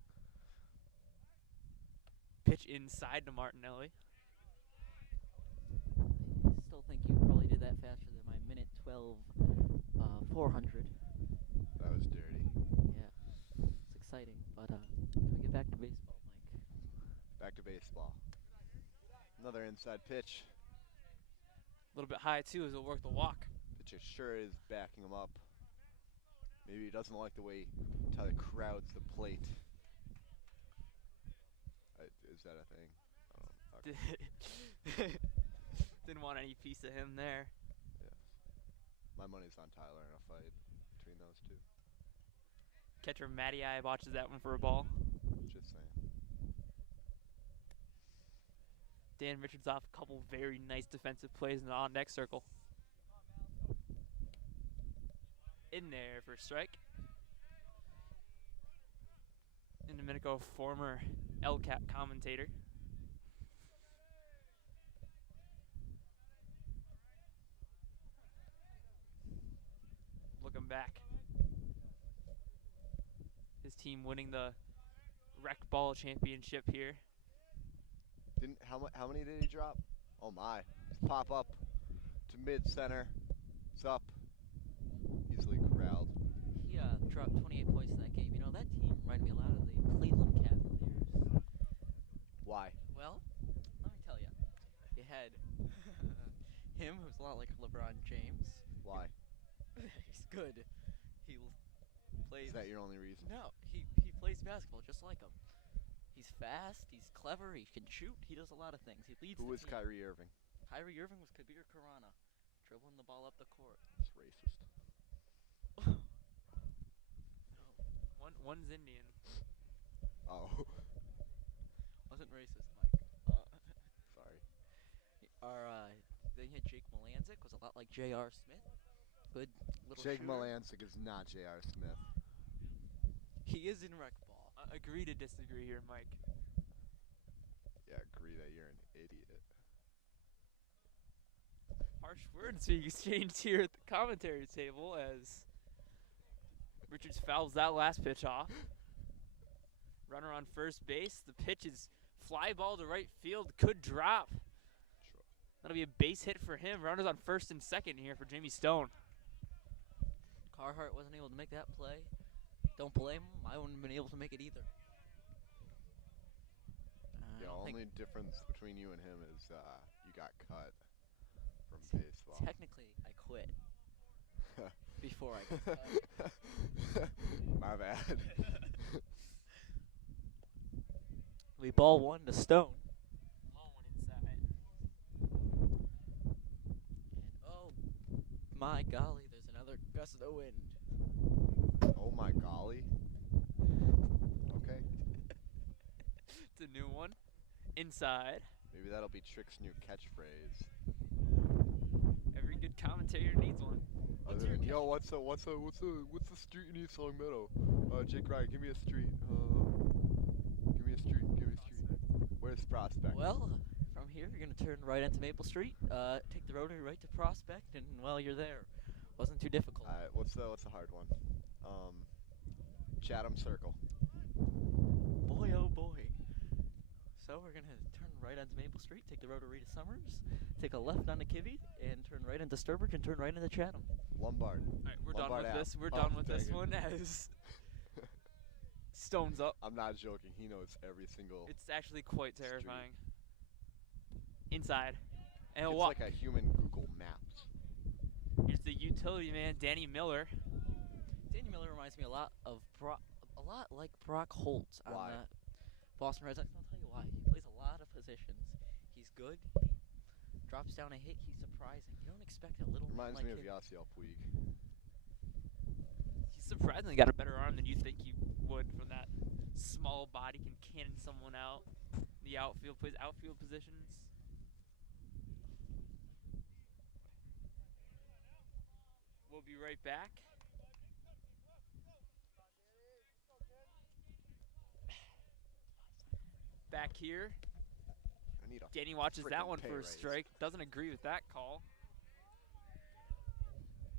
Pitch inside to Martinelli. I still think you probably did that faster than my minute 12 400. That was dirty. Yeah, it's exciting. But can we get back to baseball, Mike? Back to baseball. Another inside pitch. A little bit high too as he'll work the walk. Pitcher sure is backing him up. Maybe he doesn't like the way Tyler crowds the plate. Is that a thing? Okay. Didn't want any piece of him there. Yes. My money's on Tyler in a fight between those two. Catcher Matty I watches that one for a ball. Just saying. Dan Richards off a couple very nice defensive plays in the on-deck circle. In there for a strike. In Domenico, former LCAP commentator. Looking back. His team winning the rec ball championship here. How many did he drop? Oh my. Pop up to mid center. It's up. Easily corralled. He dropped 28 points in that game. You know, that team reminded me a lot of the Cleveland Cavaliers. Why? Well, let me tell you. You had him, who's a lot like LeBron James. Why? He's good. He plays. Is that your only reason? No, he plays basketball just like him. He's fast. He's clever. He can shoot. He does a lot of things. He leads. Who the was team. Kyrie Irving? Kyrie Irving was Kabir Karana, dribbling the ball up the court. It's racist. One's Indian. Oh. Wasn't racist, Mike. Sorry. Then you had Jake Malanzik, was a lot like J.R. Smith. Good little Jake shooter. Malanzik is not J.R. Smith. He is in rec ball. Agree to disagree here, Mike. Yeah, agree that you're an idiot. Harsh words being exchanged here at the commentary table as Richards fouls that last pitch off. Runner on first base. The pitch is fly ball to right field. Could drop. That'll be a base hit for him. Runners on first and second here for Jamie Stone. Carhart wasn't able to make that play. Don't blame him. I wouldn't have been able to make it either. The only difference between you and him is you got cut from baseball. Technically, I quit before I got cut. My bad. We ball one to Stone. Long one inside. And oh my golly, there's another gust of wind. Oh my golly. Okay. It's a new one. Inside. Maybe that'll be Trick's new catchphrase. Every good commentator needs one. Yo, what's the street in East Long Meadow? Jake Ryan, give me a street. Give me a street. Where's Prospect? Well, from here you're gonna turn right into Maple Street, take the rotary right to Prospect, and well, you're there. Wasn't too difficult. What's the hard one? Chatham Circle. Boy, oh boy. So we're gonna turn right onto Maple Street, take the rotary to Summers, take a left onto Kivy, and turn right into Sturbridge, and turn right into Chatham. Lombard. All right, we're Lombard done with Ave. this. We're Oh, done with dang this it. one as Stone's up. I'm not joking. He knows every single. It's actually quite terrifying. Inside. And he'll It's walk. like a human Google Maps. Here's the utility man, Danny Miller. Miller reminds me a lot like Brock Holt on Why? the Boston Red Sox. I'll tell you why. He plays a lot of positions. He's good. He drops down a hit. He's surprising. You don't expect a little man Reminds like me of him. Yasiel Puig. He's surprisingly got a better arm than you think he would from that small body. Can cannon someone out. The outfield plays outfield positions. We'll be right back. Back here. I need a Danny watches that frickin' one pay for a raise. strike. Doesn't agree with that call. So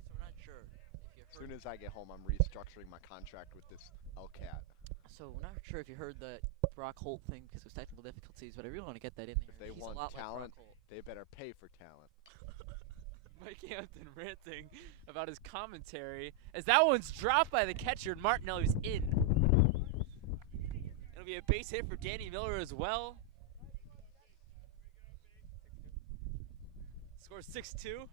we're not sure if you As heard. soon as I get home, I'm restructuring my contract with this LCAT. So we're not sure if you heard the Brock Holt thing because it was technical difficulties, but I really want to get that in there. If they He's want a lot talent, like Brock Holt. they better pay for talent. Mike Hampton ranting about his commentary as that one's dropped by the catcher and Martinelli's in. It'll be a base hit for Danny Miller as well. Scores 6-2.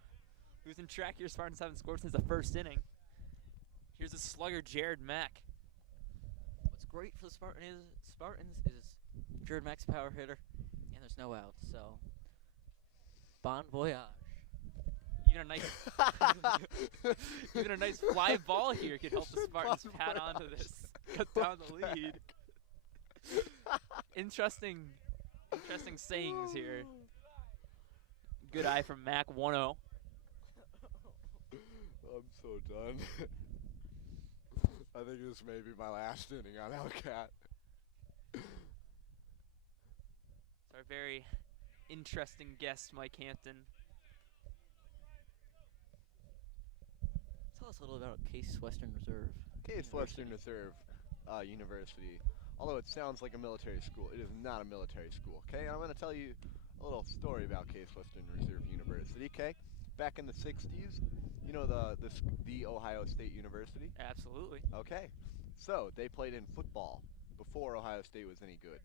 Losing track here. Spartans haven't scored since the first inning. Here's a slugger, Jared Mack. What's great for the Spartans is Jared Mack's a power hitter, and there's no outs. So, bon voyage. Even a nice fly ball here could help the Spartans pad onto this, cut down the lead. Interesting sayings here. Good eye from Mac, 1-0. I'm so done. I think this may be my last inning on LCAT. It's our very interesting guest, Mike Hampton. Tell us a little about Case Western Reserve. Case Western Reserve University. Although it sounds like a military school, it is not a military school. Okay, and I'm going to tell you a little story about Case Western Reserve University. Okay, back in the '60s, you know the Ohio State University. Absolutely. Okay, so they played in football before Ohio State was any good.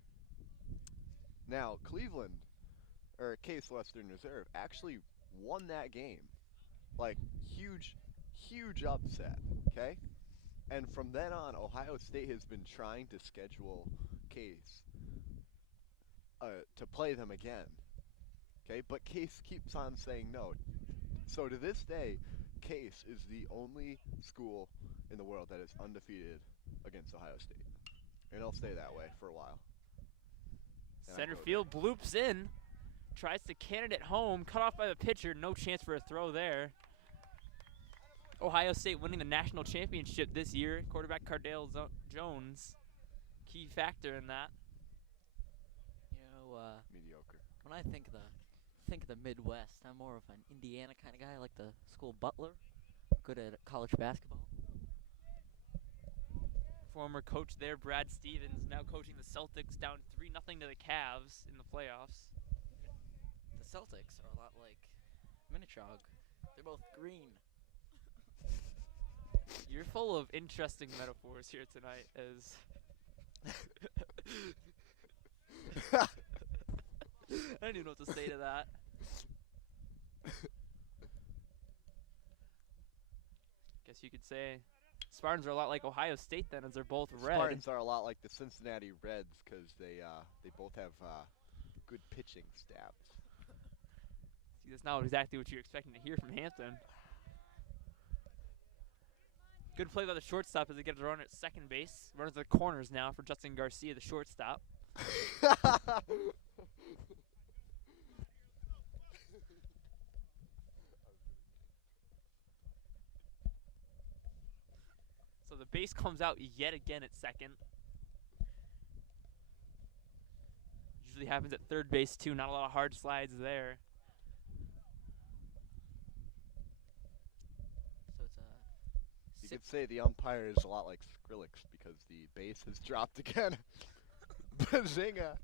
Now Cleveland, or Case Western Reserve, actually won that game, like huge upset. Okay. And from then on, Ohio State has been trying to schedule Case to play them again. Okay, but Case keeps on saying no. So to this day, Case is the only school in the world that is undefeated against Ohio State. And it'll stay that way for a while. And I Center go field bloops in. Tries to cannon it home. Cut off by the pitcher. No chance for a throw there. Ohio State winning the national championship this year. Quarterback Cardale Jones, key factor in that. You know, Mediocre. when I think of the Midwest, I'm more of an Indiana kind of guy. I like the school Butler, good at college basketball. Former coach there, Brad Stevens, now coaching the Celtics, down 3-0 to the Cavs in the playoffs. The Celtics are a lot like Minnechaug. They're both green. You're full of interesting metaphors here tonight, as I don't even know what to say to that. Guess you could say Spartans are a lot like Ohio State then, as they're both red. Spartans are a lot like the Cincinnati Reds because they both have good pitching staffs. See, that's not exactly what you're expecting to hear from Hampton. Good play by the shortstop as they get a run at second base. Runners at the corners now for Justin Garcia, the shortstop. So the base comes out yet again at second. Usually happens at third base too. Not a lot of hard slides there. So it's You could say the umpire is a lot like Skrillex because the base has dropped again. Bazinga!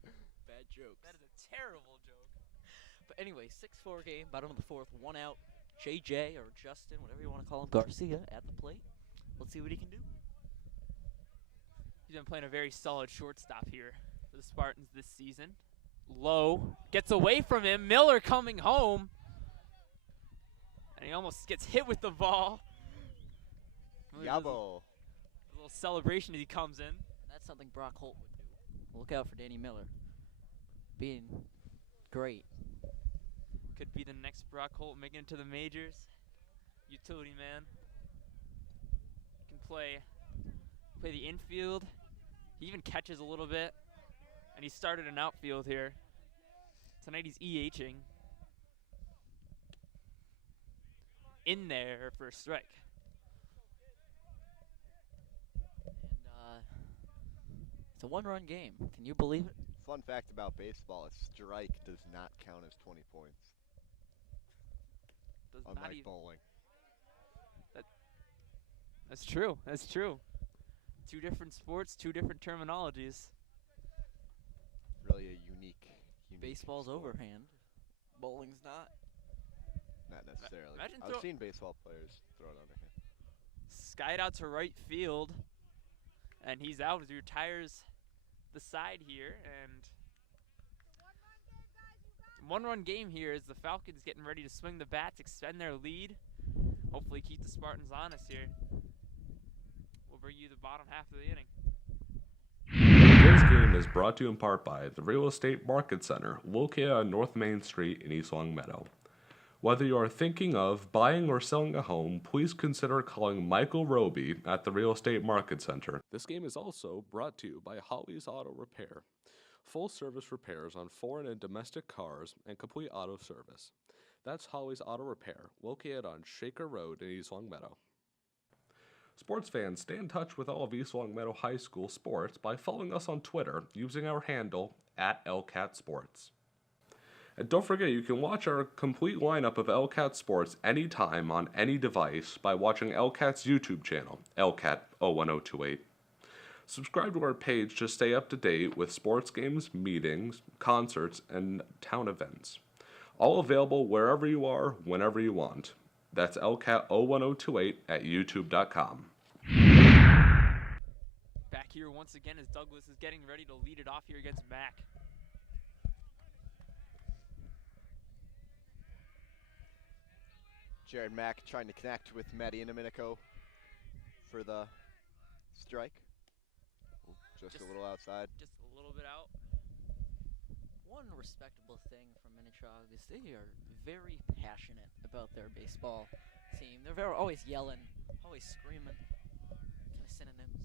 bad jokes. That is a terrible joke. But anyway, 6-4 game, bottom of the fourth, 1 out. JJ or Justin, whatever you want to call him, Garcia at the plate. Let's see what he can do. He's been playing a very solid shortstop here for the Spartans this season. Low gets away from him. Miller coming home. And he almost gets hit with the ball. Miller Yabo. little celebration as he comes in. That's something Brock Holt would do. Look out for Danny Miller. Being great. Could be the next Brock Holt making it to the majors. Utility man. Can play the infield. He even catches a little bit. And he started an outfield here. Tonight he's EHing. In there for a strike. And it's a one-run game. Can you believe it? Fun fact about baseball: a strike does not count as 20 points. Does not Unlike even, bowling. That's true. That's true. Two different sports, two different terminologies. Really a unique Baseball's sport. overhand. Bowling's not. Not necessarily. Imagine I've seen baseball players throw it underhand. Skied out to right field. And he's out as he retires the side here. And one-run game here as the Falcons getting ready to swing the bats, extend their lead. Hopefully keep the Spartans honest here. We'll bring you the bottom half of the inning. This game is brought to you in part by the Real Estate Market Center, located on North Main Street in East Longmeadow. Whether you are thinking of buying or selling a home, please consider calling Michael Roby at the Real Estate Market Center. This game is also brought to you by Holly's Auto Repair. Full-service repairs on foreign and domestic cars and complete auto service. That's Holly's Auto Repair, located on Shaker Road in East Longmeadow. Sports fans, stay in touch with all of East Longmeadow High School sports by following us on Twitter using our handle @LCatSports. And don't forget, you can watch our complete lineup of LCAT Sports anytime on any device by watching LCAT's YouTube channel, LCAT01028. Subscribe to our page to stay up to date with sports games, meetings, concerts, and town events. All available wherever you are, whenever you want. That's LCAT01028 at youtube.com. Back here once again as Douglas is getting ready to lead it off here against Mac. Jared Mack trying to connect with Maddie and Minnechaug for the strike. Ooh, just a little outside. Just a little bit out. One respectable thing from Minnechaug is they are very passionate about their baseball team. They're always yelling, always screaming. Kind of synonyms.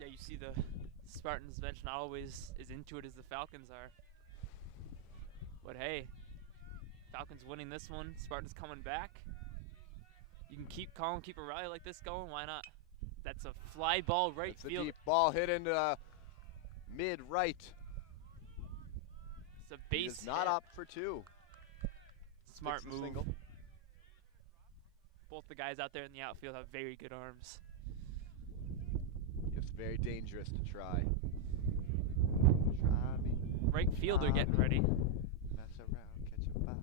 Yeah, you see the Spartans bench not always as into it as the Falcons are. But hey, Falcons winning this one. Spartans coming back. You can keep calling, keep a rally like this going. Why not? That's a fly ball right It's a field. deep ball hit into mid-right. It's a base He's not hit. up for two. Smart Sticks the move. single. Both the guys out there in the outfield have very good arms. It's very dangerous to try. Try me. Right fielder getting ready. Mess around, catch a ball.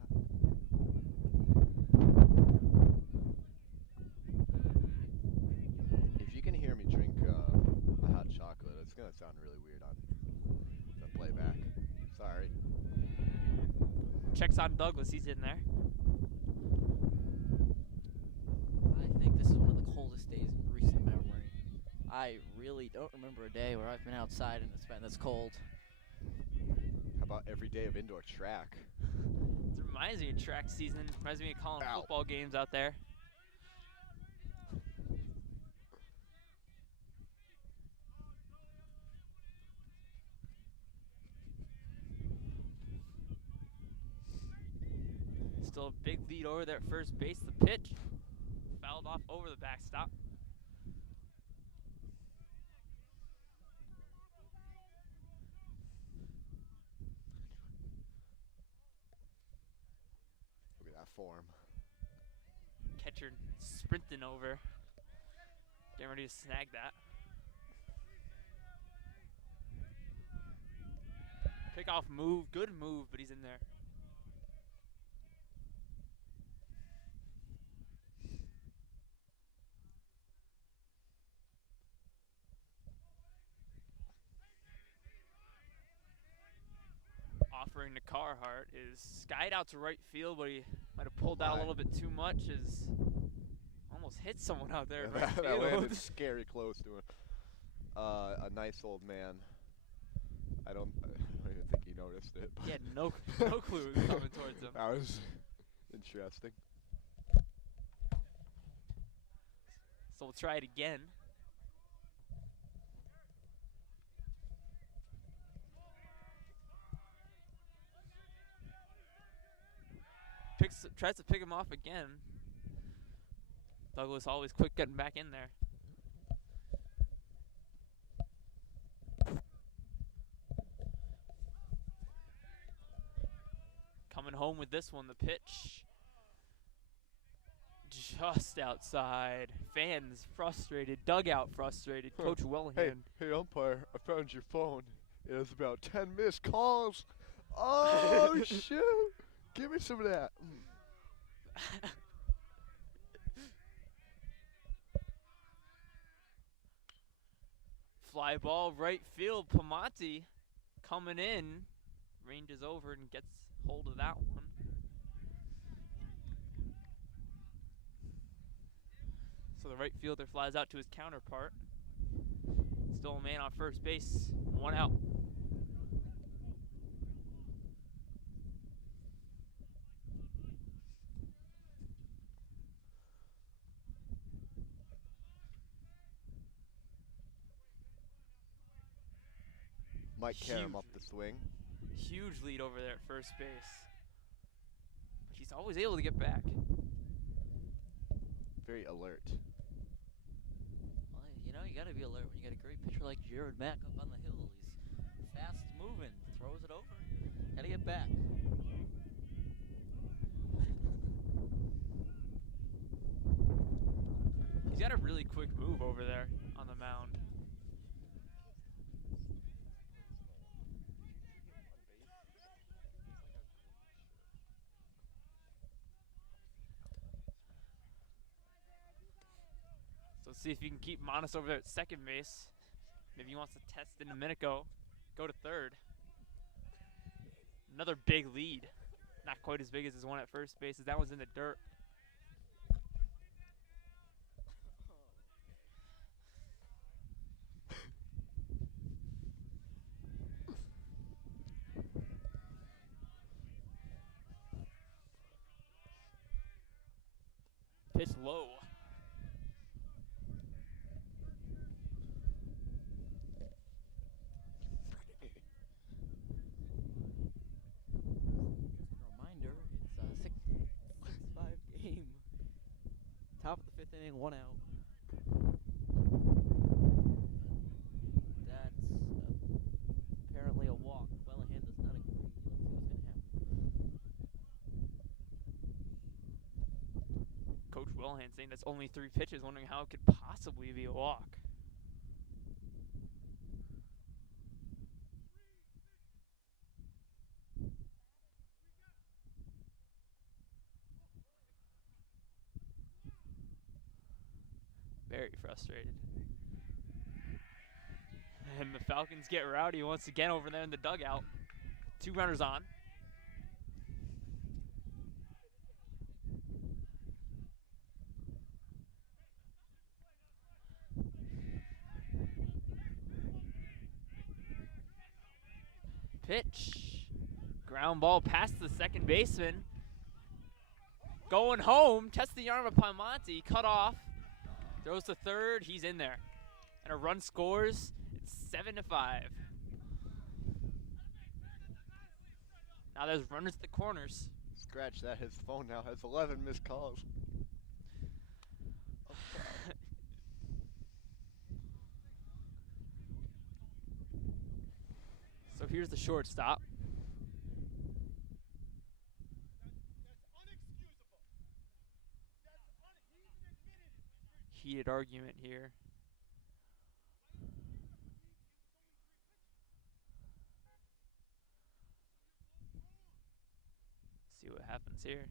If you can hear me drink a hot chocolate, it's gonna sound really weird on the playback. Sorry. Checks on Douglas. He's in there. I think this is one of the coldest days in recent memory. I really don't remember a day where I've been outside and it's been this cold. How about every day of indoor track? It reminds me of track season. Reminds me of calling Ow. football games out there. Still a big lead over there at first base. The pitch fouled off over the backstop. Look at that form. Catcher sprinting over. Getting ready to snag that. Pickoff move. Good move, but he's in there. Offering to Carhart is skied out to right field, but he might have pulled out a my. little bit too much. Is almost almost hit someone out there. Yeah, Right that field. landed scary close to a nice old man. I don't even think he noticed it. He had no clue it was coming towards him. That was interesting. So we'll try it again. Tries to pick him off again. Douglas always quick getting back in there. Coming home with this one, the pitch. Just outside. Fans frustrated. Dugout frustrated. Coach Wellhand. Hey, umpire, I found your phone. It has about 10 missed calls. Oh, shoot. Give me some of that. Fly ball right field. Pamonte coming in. Ranges over and gets hold of that one. So the right fielder flies out to his counterpart. Still a man on first base. 1 out. Might carry him up the swing. Huge lead over there at first base. But he's always able to get back. Very alert. Well, you know, you got to be alert when you got a great pitcher like Jared Mack up on the hill. He's fast moving, throws it over. Got to get back. He's got a really quick move over there on the mound. So let's see if he can keep Monas over there at second base. Maybe he wants to test into Minnechaug. Go to third. Another big lead. Not quite as big as his one at first base, as that one's in the dirt. Pitch low. Reminder, it's a 6-5 game. Top of the 5th inning, 1 out. That's apparently a walk. Wellahan does not agree. Let's see what's going to happen. Coach Wellhand saying that's only 3 pitches, wondering how it could possibly be a walk. Very frustrated. And the Falcons get rowdy once again over there in the dugout. 2 runners on. Pitch. Ground ball past the second baseman. Going home. Tests the arm of Piemonte. Cut off. Throws to third. He's in there. And a run scores. It's 7-5. Now there's runners at the corners. Scratch that. His phone now has 11 missed calls. So here's the shortstop. Heated argument here. See what happens here.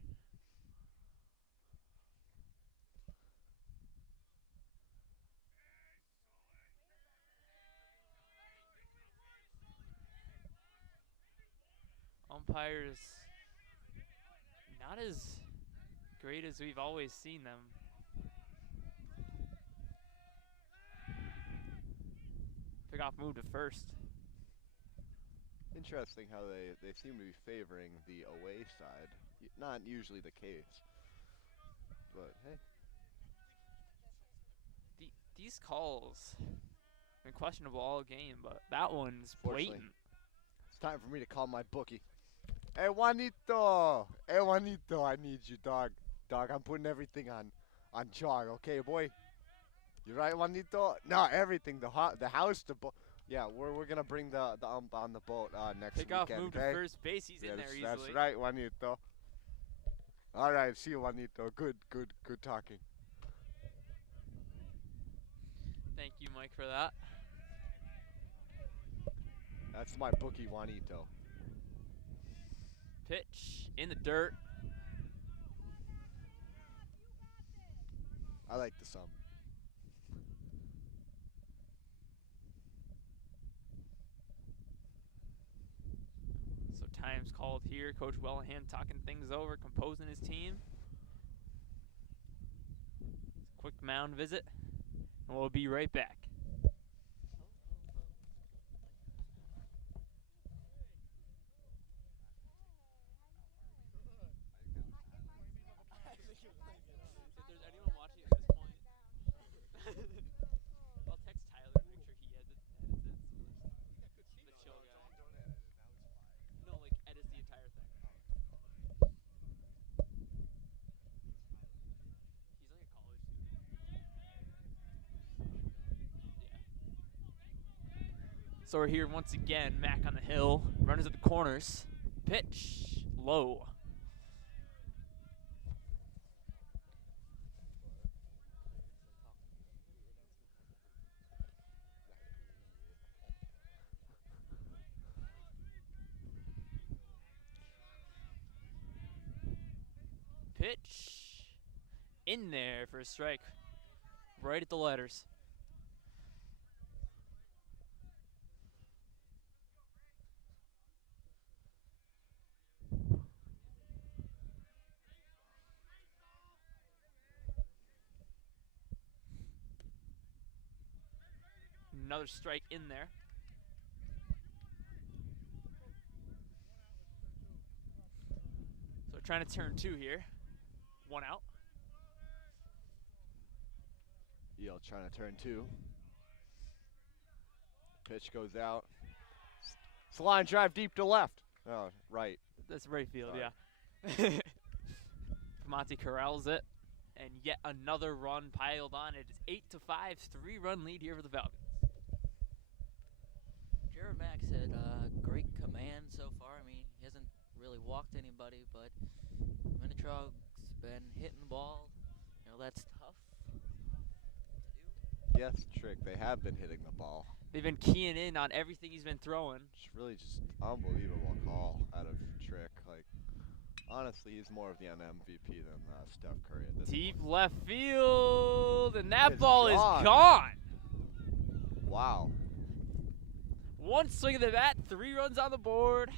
Umpires not as great as we've always seen them. Pickoff move to first. Interesting how they seem to be favoring the away side. Not usually the case. But hey. These calls have been questionable all game, but that one's blatant. It's time for me to call my bookie. Hey Juanito! Hey Juanito, I need you, dog. Dog, I'm putting everything on Chog, okay, boy? You right, Juanito? No, everything. The house, the boat. Yeah, we're gonna bring the ump on the boat next Pickoff weekend. move Okay? to first base. He's in there easily. That's right, Juanito. All right, see you, Juanito. Good talking. Thank you, Mike, for that. That's my bookie, Juanito. Pitch in the dirt. I like the sum. So time's called here. Coach Wellahan talking things over, composing his team. Quick mound visit, and we'll be right back. If there's anyone watching at this point, I'll text Tyler to make sure he edits it. The chill guy. No, like edits the entire thing. He's like a college student. Yeah. So we're here once again. Mac on the hill. Runners at the corners. Pitch low. Pitch in there for a strike. Right at the letters. Another strike in there. So we're trying to turn two here. One out. Yale trying to turn two. Pitch goes out. It's a line drive deep to left. Oh, right. That's right field, Sorry. yeah. Pamonte corrals it, and yet another run piled on. It is 8-5, 3-run lead here for the Falcons. Jared Max had great command so far. I mean, he hasn't really walked anybody, but Minnechaug's been hitting the ball. You know, that's tough to do. Yes, Trick. They have been hitting the ball. They've been keying in on everything he's been throwing. It's really just unbelievable call out of Trick. Like, honestly, he's more of the MVP than Steph Curry at this Deep point. left field, and that It's ball gone. is gone. Wow. One swing of the bat, 3 runs on the board.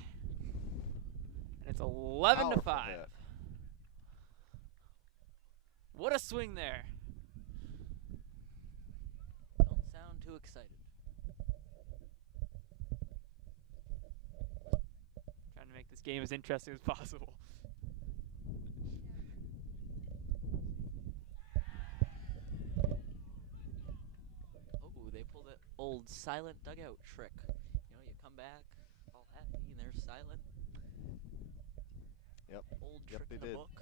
And it's 11-5. Powerful hit. What a swing there. Don't sound too excited. Trying to make this game as interesting as possible. Oh, they pulled that old silent dugout trick. You know, you come back all happy and they're silent. Yep. Old Yep, trick they in the did. book.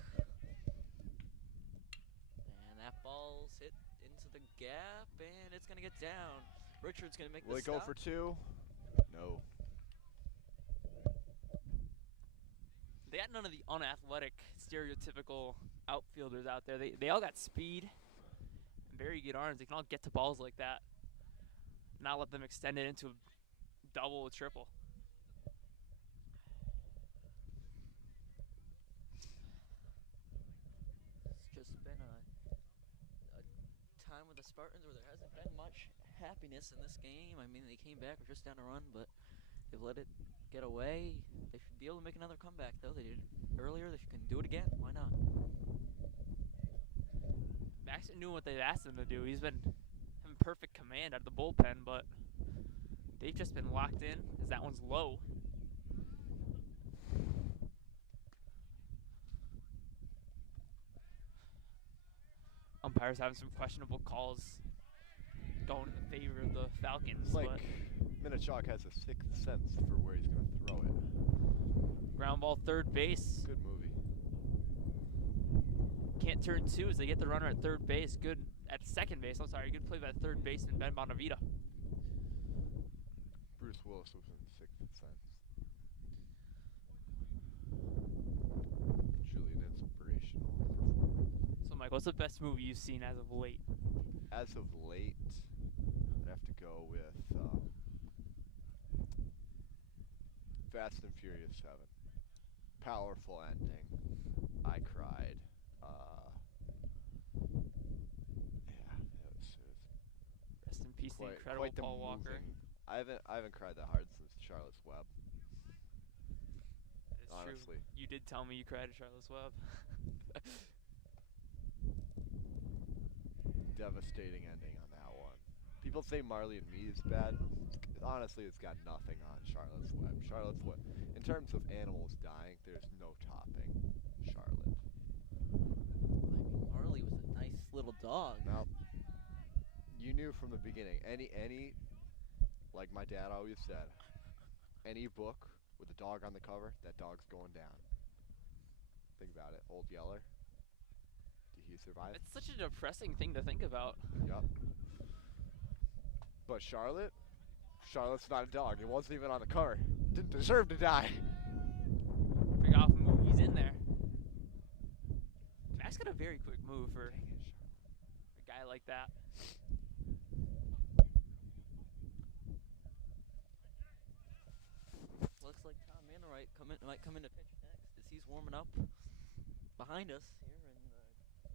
And that ball's hit into the gap, and it's going to get down. Richard's going to make Will the he go stop. for 2? No. They got none of the unathletic, stereotypical outfielders out there. They all got speed and very good arms. They can all get to balls like that. Not let them extend it into a double or triple. It's just been a time with the Spartans where there hasn't been much happiness in this game. I mean, they came back, were just down a run, but they've let it get away. They should be able to make another comeback, though. They did it earlier. They can do it again. Why not? Max been doing what they've asked him to do. He's been having perfect command out of the bullpen, but They've just been locked in as that one's low. Umpires having some questionable calls going in the favor of the Falcons. It's like But Minnechaug has a sixth sense for where he's going to throw it. ground ball third base. Good movie. Can't turn two as they get the runner at third base. Good at second base. I'm sorry. Good play by third baseman Ben Bonavita. Bruce Willis was in sixth sense. Truly an inspirational performance. So, Mike, what's the best movie you've seen as of late? As of late, I'd have to go with Fast and Furious 7. Powerful ending. I cried. Yeah, it was Rest in peace, the quite, incredible quite the Paul Walker. moving. I haven't cried that hard since Charlotte's Web. That is Honestly. true. You did tell me you cried at Charlotte's Web. Devastating ending on that one. People say Marley and Me is bad. Honestly, it's got nothing on Charlotte's Web. Charlotte's Web, in terms of animals dying, there's no topping Charlotte. Marley was a nice little dog. Now, you knew from the beginning. Any, like my dad always said, any book with a dog on the cover, that dog's going down. Think about it. Old Yeller. Did he survive? It's such a depressing thing to think about. Yup. But Charlotte's not a dog. It wasn't even on the cover. Didn't deserve to die. Big off movies in there. Max got a very quick move for a guy like that. Looks like Tom Manwright might come in to pitch next as he's warming up behind us here in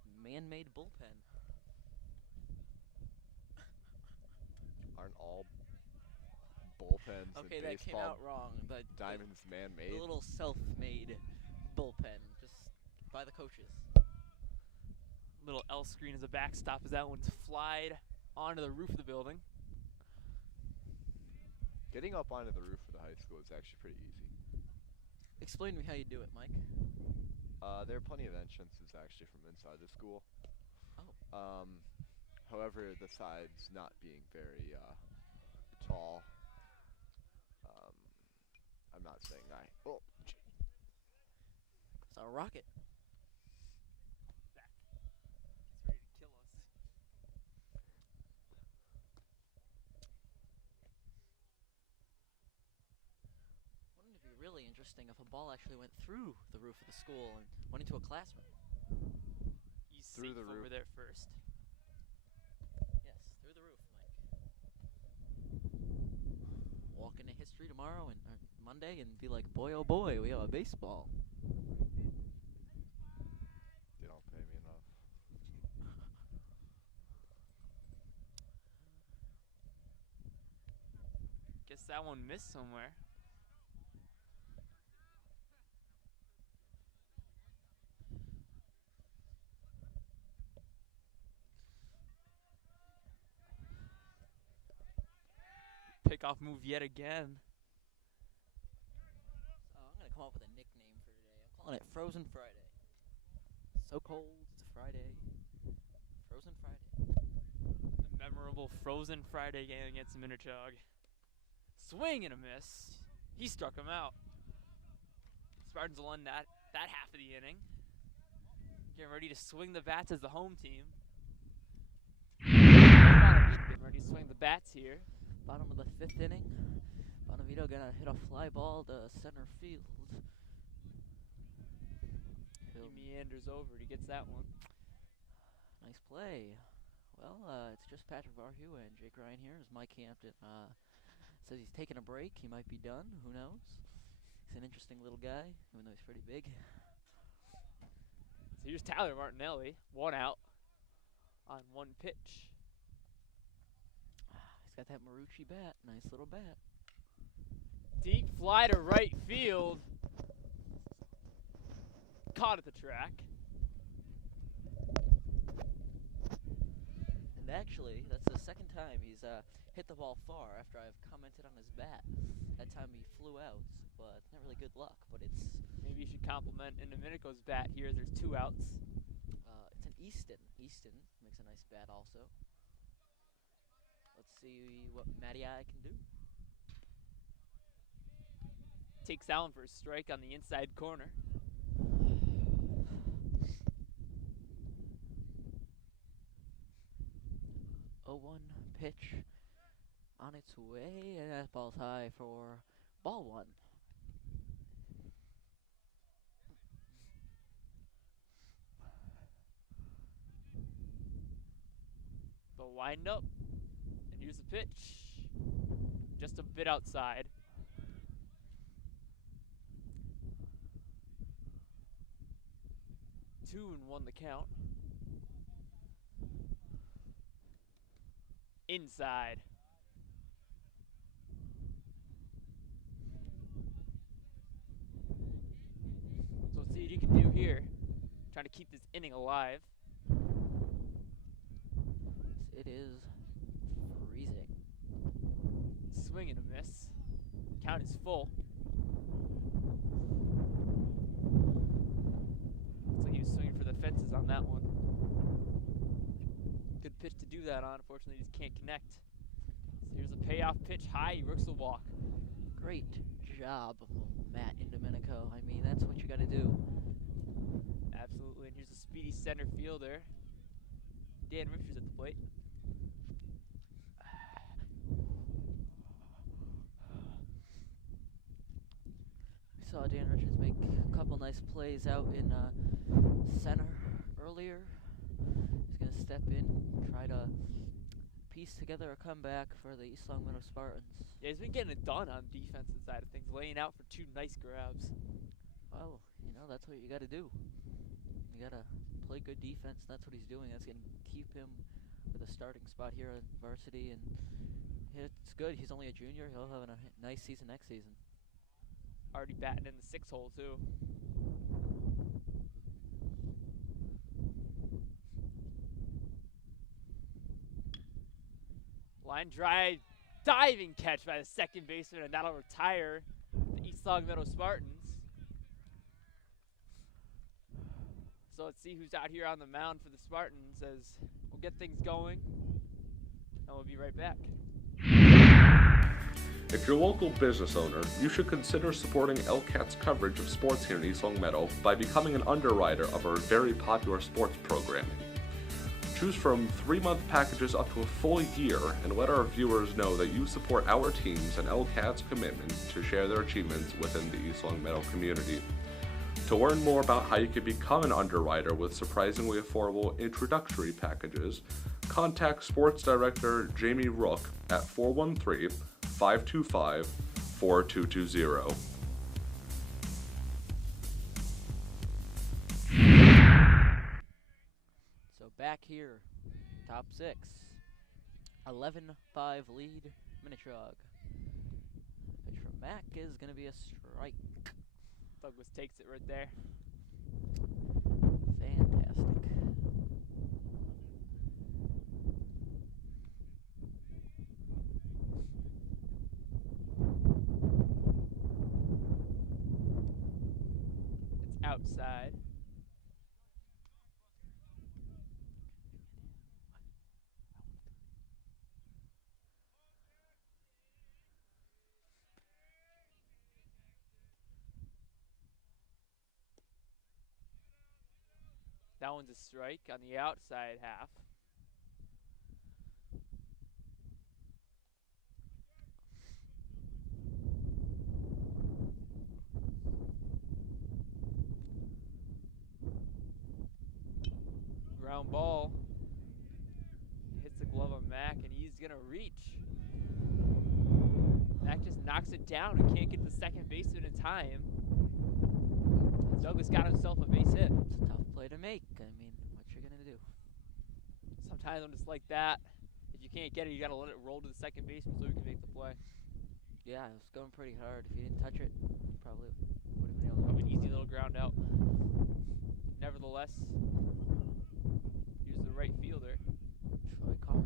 the man-made bullpen. Aren't all bullpens Okay, in that came baseball out wrong. The diamonds man-made? The little self-made bullpen, just by the coaches. Little L screen as a backstop as that one's flied onto the roof of the building. Getting up onto the roof of the high school is actually pretty easy. Explain to me how you do it, Mike. There are plenty of entrances actually from inside the school. Oh. However, the sides not being very tall. I'm not saying I. Oh, It's a rocket. It's ready to kill us. Wouldn't it be really interesting if a ball actually went through the roof of the school and went into a classroom? He's Through safe the over roof. there first. Yes, through the roof, Mike. Walk into history tomorrow and or Monday and be like, boy, oh boy, we have a baseball. they don't pay me enough. Guess that one missed somewhere. Pickoff move yet again. I'm going to come up with a nickname for today. I'm calling it Frozen Friday. So cold, it's a Friday. Frozen Friday. The memorable Frozen Friday game against Minnechaug. Swing and a miss. He struck him out. Spartans won that half of the inning. Getting ready to swing the bats as the home team. Getting ready to swing the bats here. Bottom of the fifth inning. Bonavito gonna hit a fly ball to center field. He meanders over. He gets that one. Nice play. Well, it's just Patrick Varhu and Jake Ryan here as Mike Hampton says he's taking a break. He might be done. Who knows? He's an interesting little guy, even though he's pretty big. So here's Tyler Martinelli. 1 out on 1 pitch. He's got that Marucci bat. Nice little bat. Deep fly to right field. Caught at the track. And Actually, that's the second time he's hit the ball far after I've commented on his bat. That time he flew out, but not really good luck. But it's Maybe you should compliment Minnechaug's bat here. There's 2 outs. it's an Easton. Easton makes a nice bat also. Let's see what Matty I can do. Takes that one for a strike on the inside corner. 0-1 pitch on its way, and that ball's high for ball 1. The windup, and here's the pitch. Just a bit outside. Two and 1 the count. Inside. So let's see what you can do here. Trying to keep this inning alive. It is freezing. Swing and a miss. Count is full. Looks like he was swinging for the fences on that one. Good pitch to do that on. Unfortunately, he just can't connect. So here's a payoff pitch high. He works the walk. Great job, Matt in Domenico. I mean, that's what you got to do. Absolutely. And here's a speedy center fielder. Dan Richards at the plate. We saw Dan Richards make a couple nice plays out in center earlier. He's going to step in, try to piece together a comeback for the East Long Meadow Spartans. Yeah, he's been getting it done on the defensive side of things, laying out for 2 nice grabs. Well, you know, that's what you got to do. You got to play good defense. That's what he's doing. That's going to keep him with a starting spot here at Varsity, and it's good. He's only a junior. He'll have a nice season next season. Already batting in the 6 hole, too. Line drive, diving catch by the second baseman, and that'll retire the East Long Meadow Spartans. So let's see who's out here on the mound for the Spartans as we'll get things going, and we'll be right back. If you're a local business owner, you should consider supporting LCAT's coverage of sports here in East Long Meadow by becoming an underwriter of our very popular sports programming. Choose from 3-month packages up to a full year and let our viewers know that you support our teams and LCAT's commitment to share their achievements within the East Long Meadow community. To learn more about how you can become an underwriter with surprisingly affordable introductory packages, contact Sports Director Jamie Rook at 413-525-4220. So back here, top 6, 11-5 lead, Minnechaug. Pitch from Mac is going to be a strike. Douglas takes it right there. Fantastic. It's outside. That one's a strike on the outside half. Ground ball. Hits the glove on Mac, and he's going to reach. Mac just knocks it down and can't get the second baseman in time. Douglas got himself a base hit. It's a tough play to make. I mean, what you're going to do? Sometimes I'm just like that. If you can't get it, you got to let it roll to the second baseman so you can make the play. Yeah, it was going pretty hard. If you didn't touch it, you probably would have been able to. Of an easy little ground out. Nevertheless, here's the right fielder. Troy Carr.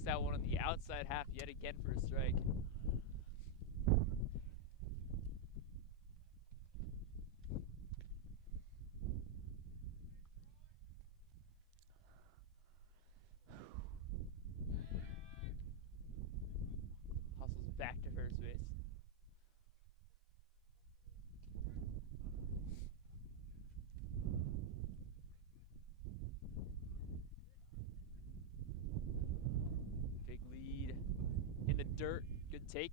Knocks that one on the outside half yet again for a strike. Hustles back to first base. Big lead in the dirt. Good take.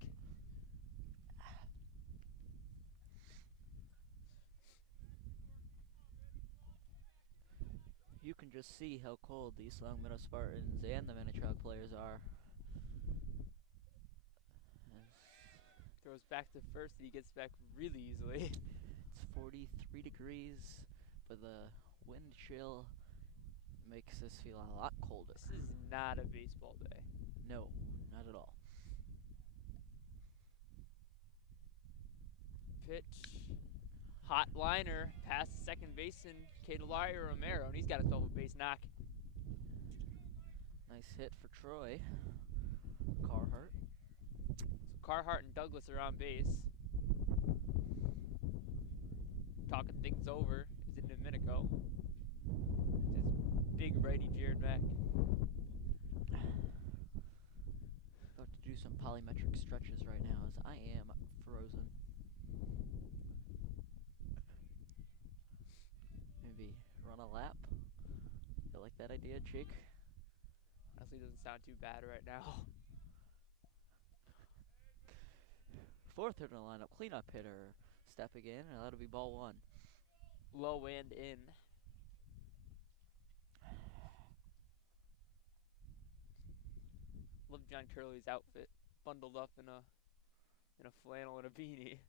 You can just see how cold these Longmeadow Spartans and the Minnechaug players are. Throws back to first and he gets back really easily. It's 43 degrees, but the wind chill makes this feel a lot colder. This is not a baseball day. No, not at all. Pitch. Hot liner past second baseman Cadelario Romero, and he's got himself a base knock. Nice hit for Troy. Carhart. So Carhart and Douglas are on base. Talking things over is in Minnechaug. His big righty Jared Mack. About to do some polymetric stretches right now as I am frozen. Maybe run a lap. You like that idea, Jake? Honestly, doesn't sound too bad right now. Fourth hitter in the lineup, cleanup hitter. Stepping in, and that'll be ball one. Low and in. Love John Curley's outfit, bundled up in a flannel and a beanie.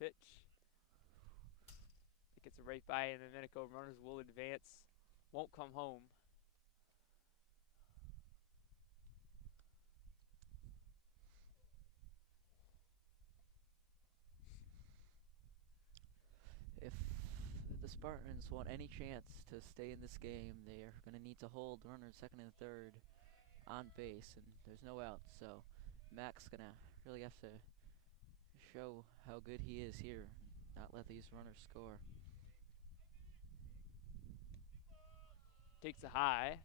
Pitch. It gets right by and the Minnechaug runners will advance. Won't come home. If the Spartans want any chance to stay in this game, they are going to need to hold runners second and third on base, and there's no outs. So Mac's going to really have to show how good he is here, not let these runners score. Takes a high.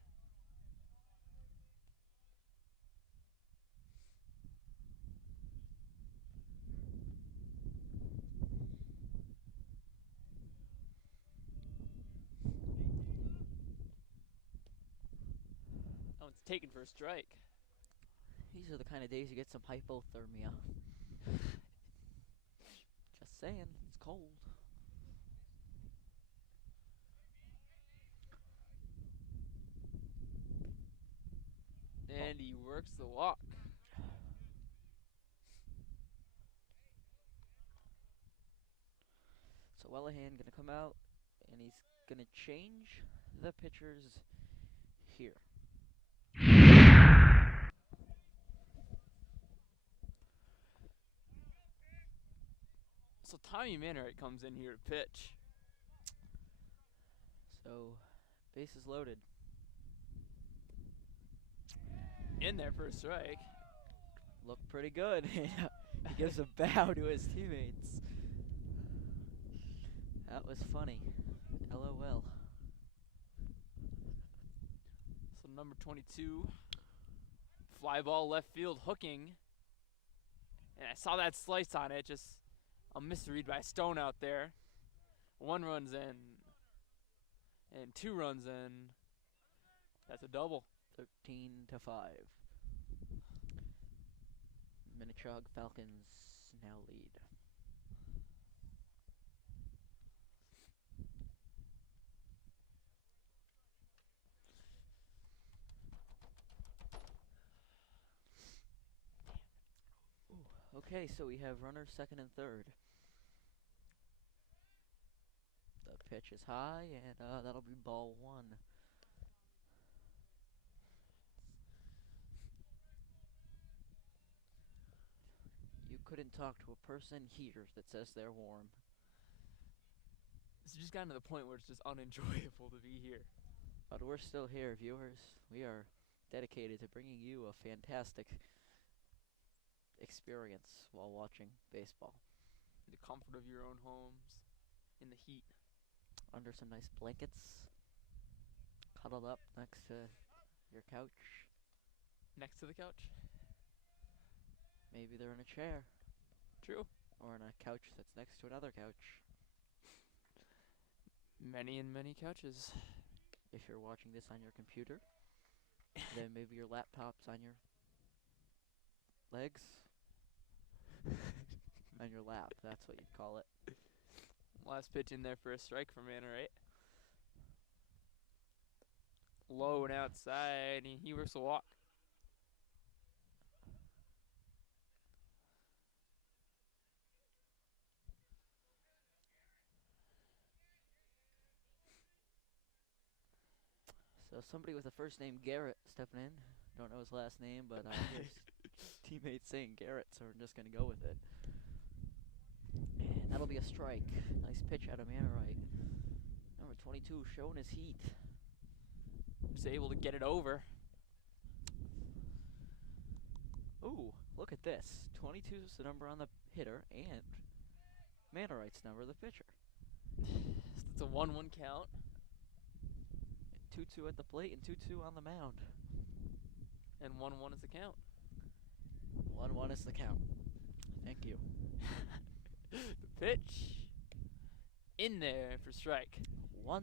That one's taken for a strike. These are the kind of days you get some hypothermia. Just saying, it's cold. And he works the walk. So Wellahan gonna come out, and he's gonna change the pitchers here. So Tommy Mannerite comes in here to pitch. So bases loaded. In there for a strike. Looked pretty good. He gives a bow to his teammates. That was funny. LOL. So number 22, fly ball left field hooking. And I saw that slice on it, just a misread by Stone out there. 1 run's in. And 2 runs in. That's a double. 13-5. Minnechaug Falcons now lead. Okay, so we have runners second and third. The pitch is high, and that'll be ball one. You couldn't talk to a person here that says they're warm. It's just gotten to the point where it's just unenjoyable to be here. But we're still here, viewers. We are dedicated to bringing you a fantastic experience while watching baseball. The comfort of your own homes, in the heat. Under some nice blankets, cuddled up next to your couch. Next to the couch. Maybe they're in a chair, True. or in a couch that's next to another couch. Many and many couches. If you're watching this on your computer, then maybe your laptop's on your legs. On your lap, that's what you'd call it. Last pitch in there for a strike for Manor, right? Low and outside, and he works a walk. So somebody with the first name Garrett stepping in. Don't know his last name, but his teammates saying Garrett, so we're just going to go with it. And that'll be a strike. Nice pitch out of Mannerite. Number 22 showing his heat. Just able to get it over. Ooh, look at this. 22 is the number on the hitter, and Mannerite's number the pitcher. It's a 1-1 count. 2-2 at the plate and 2-2 on the mound. And 1-1 is the count. 1-1 is the count. Thank you. The pitch. In there for strike. 1-2.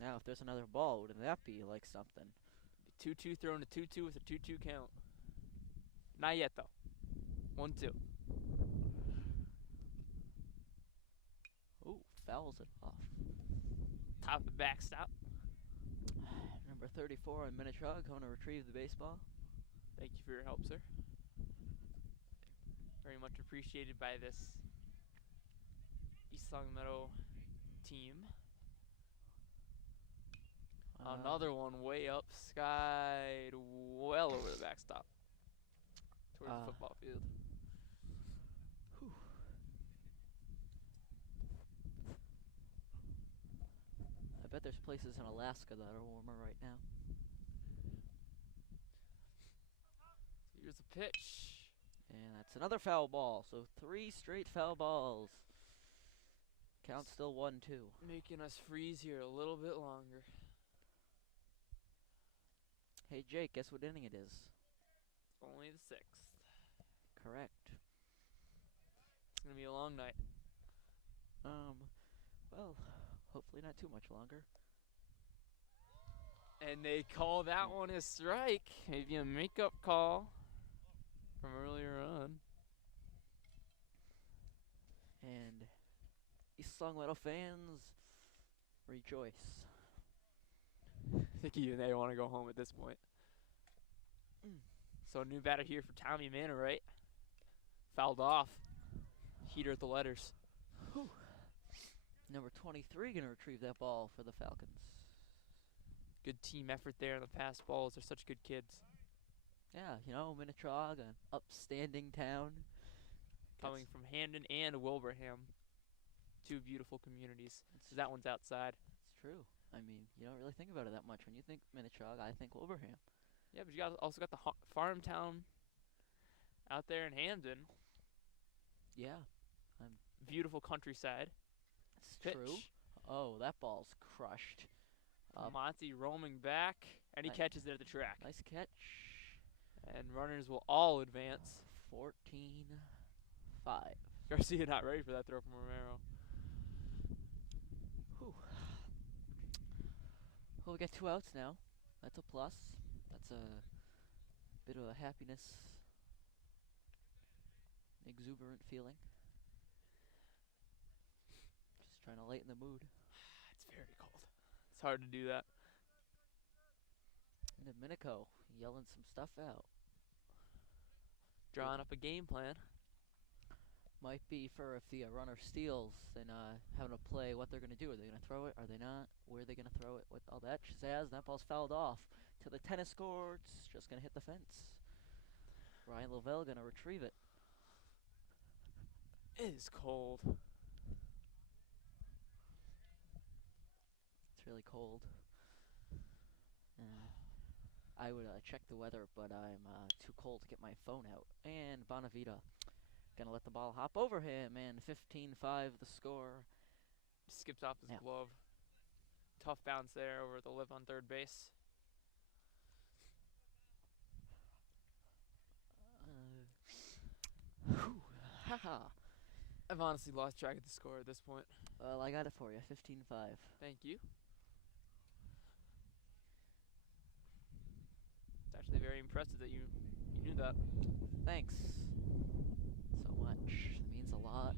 Now, if there's another ball, wouldn't that be like something? 2-2 thrown to 2-2 with a 2-2 count. Not yet, though. 1-2. Ooh, fouls it off. Top of the backstop. Number 34 on Minnechaug going to retrieve the baseball. Thank you for your help, sir. Very much appreciated by this East Longmeadow team. Another one way up, skied well over the backstop towards the football field. Whew. I bet there's places in Alaska that are warmer right now. Here's the pitch. And that's another foul ball. So 3 straight foul balls. Count still 1-2. Making us freeze here a little bit longer. Hey Jake, guess what inning it is? Only the 6th. Correct. It's going to be a long night. Well, hopefully not too much longer. And they call that one a strike. Maybe a makeup call from earlier on. And East Longmeadow fans, rejoice. I think even they want to go home at this point. So a new batter here for Tommy Manor, right? Fouled off. Heater at the letters. Whew. Number 23 going to retrieve that ball for the Falcons. Good team effort there in the pass balls. They're such good kids. Yeah, you know, Minnechaug, an upstanding town. Coming from Hamden and Wilbraham. 2 beautiful communities. That one's outside. It's true. I mean, you don't really think about it that much. When you think Minnechaug, I think Wilbraham. Yeah, but you also got the farm town out there in Hamden. Yeah. Beautiful countryside. It's Pitch. true. Oh, that ball's crushed. Monty roaming back, and he catches it at the track. Nice catch. And runners will all advance. 14-5. Garcia not ready for that throw from Romero. Whew. Well, we got 2 outs now. That's a plus. That's a bit of a happiness, exuberant feeling. Just trying to lighten the mood. It's very cold. It's hard to do that. And Domenico yelling some stuff out. Drawing up a game plan. Might be for if the runner steals, then having to play what they're going to do. Are they going to throw it? Are they not? Where are they going to throw it? With all that pizzazz, that ball's fouled off to the tennis courts. Just going to hit the fence. Ryan Lavelle going to retrieve it. It is cold. It's really cold. I would check the weather, but I'm too cold to get my phone out. And Bonavita gonna let the ball hop over him, and 15-5 the score. Skips off his Yeah. glove. Tough bounce there over the live on third base. Haha. I've honestly lost track of the score at this point. Well, I got it for you. 15-5. Thank you. It's actually very impressive that you knew that. Thanks so much. It means a lot.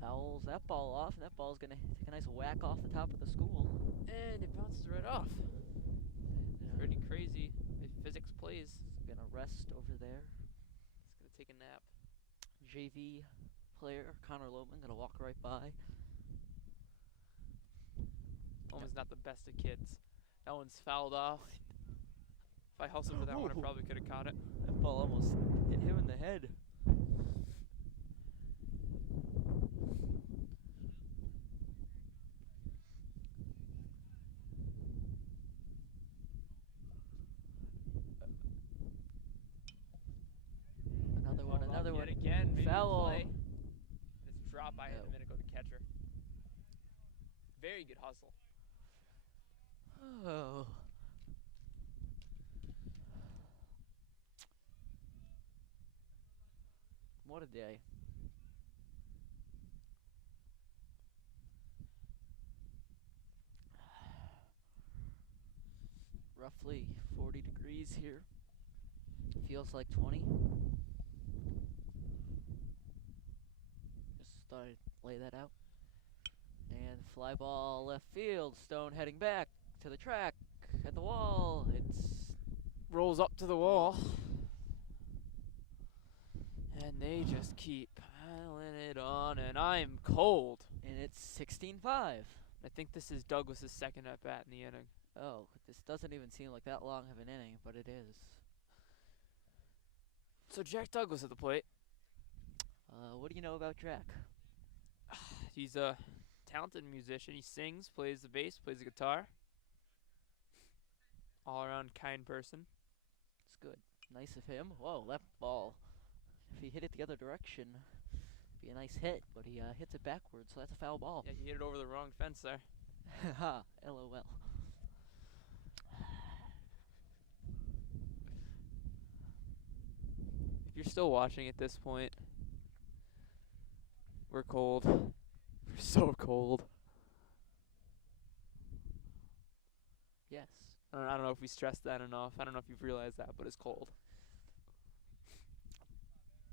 Fouls that ball off, and that ball's gonna take a nice whack off the top of the school. And it bounces right off. And, Pretty crazy. If physics plays. It's gonna rest over there. It's gonna take a nap. JV player Connor Lohman gonna walk right by. Loman's not the best of kids. That one's fouled off. If I hustled for that one, I probably could have caught it. That ball almost hit him in the head. Another one. Yet again, maybe Foul. play. This drop by No. the Minnechaug, the catcher. Very good hustle. Oh. What a day. Roughly 40 degrees here. Feels like 20. Just thought I'd lay that out. And fly ball left field. Stone heading back to the track at the wall. It's Rolls up to the wall. And they just keep piling it on, and I'm cold. and it's 16-5. I think this is Douglas's second at bat in the inning. Oh, this doesn't even seem like that long of an inning, but it is. So Jack Douglas at the plate. What do you know about Jack? He's a talented musician. He sings, plays the bass, plays the guitar. All around kind person. It's good. Nice of him. Whoa, that ball. If he hit it the other direction, it'd be a nice hit, but he hits it backwards, so that's a foul ball. Yeah, he hit it over the wrong fence there. Ha, LOL. If you're still watching at this point, we're cold. We're so cold. Yes. I don't know if we stressed that enough. I don't know if you've realized that, but it's cold.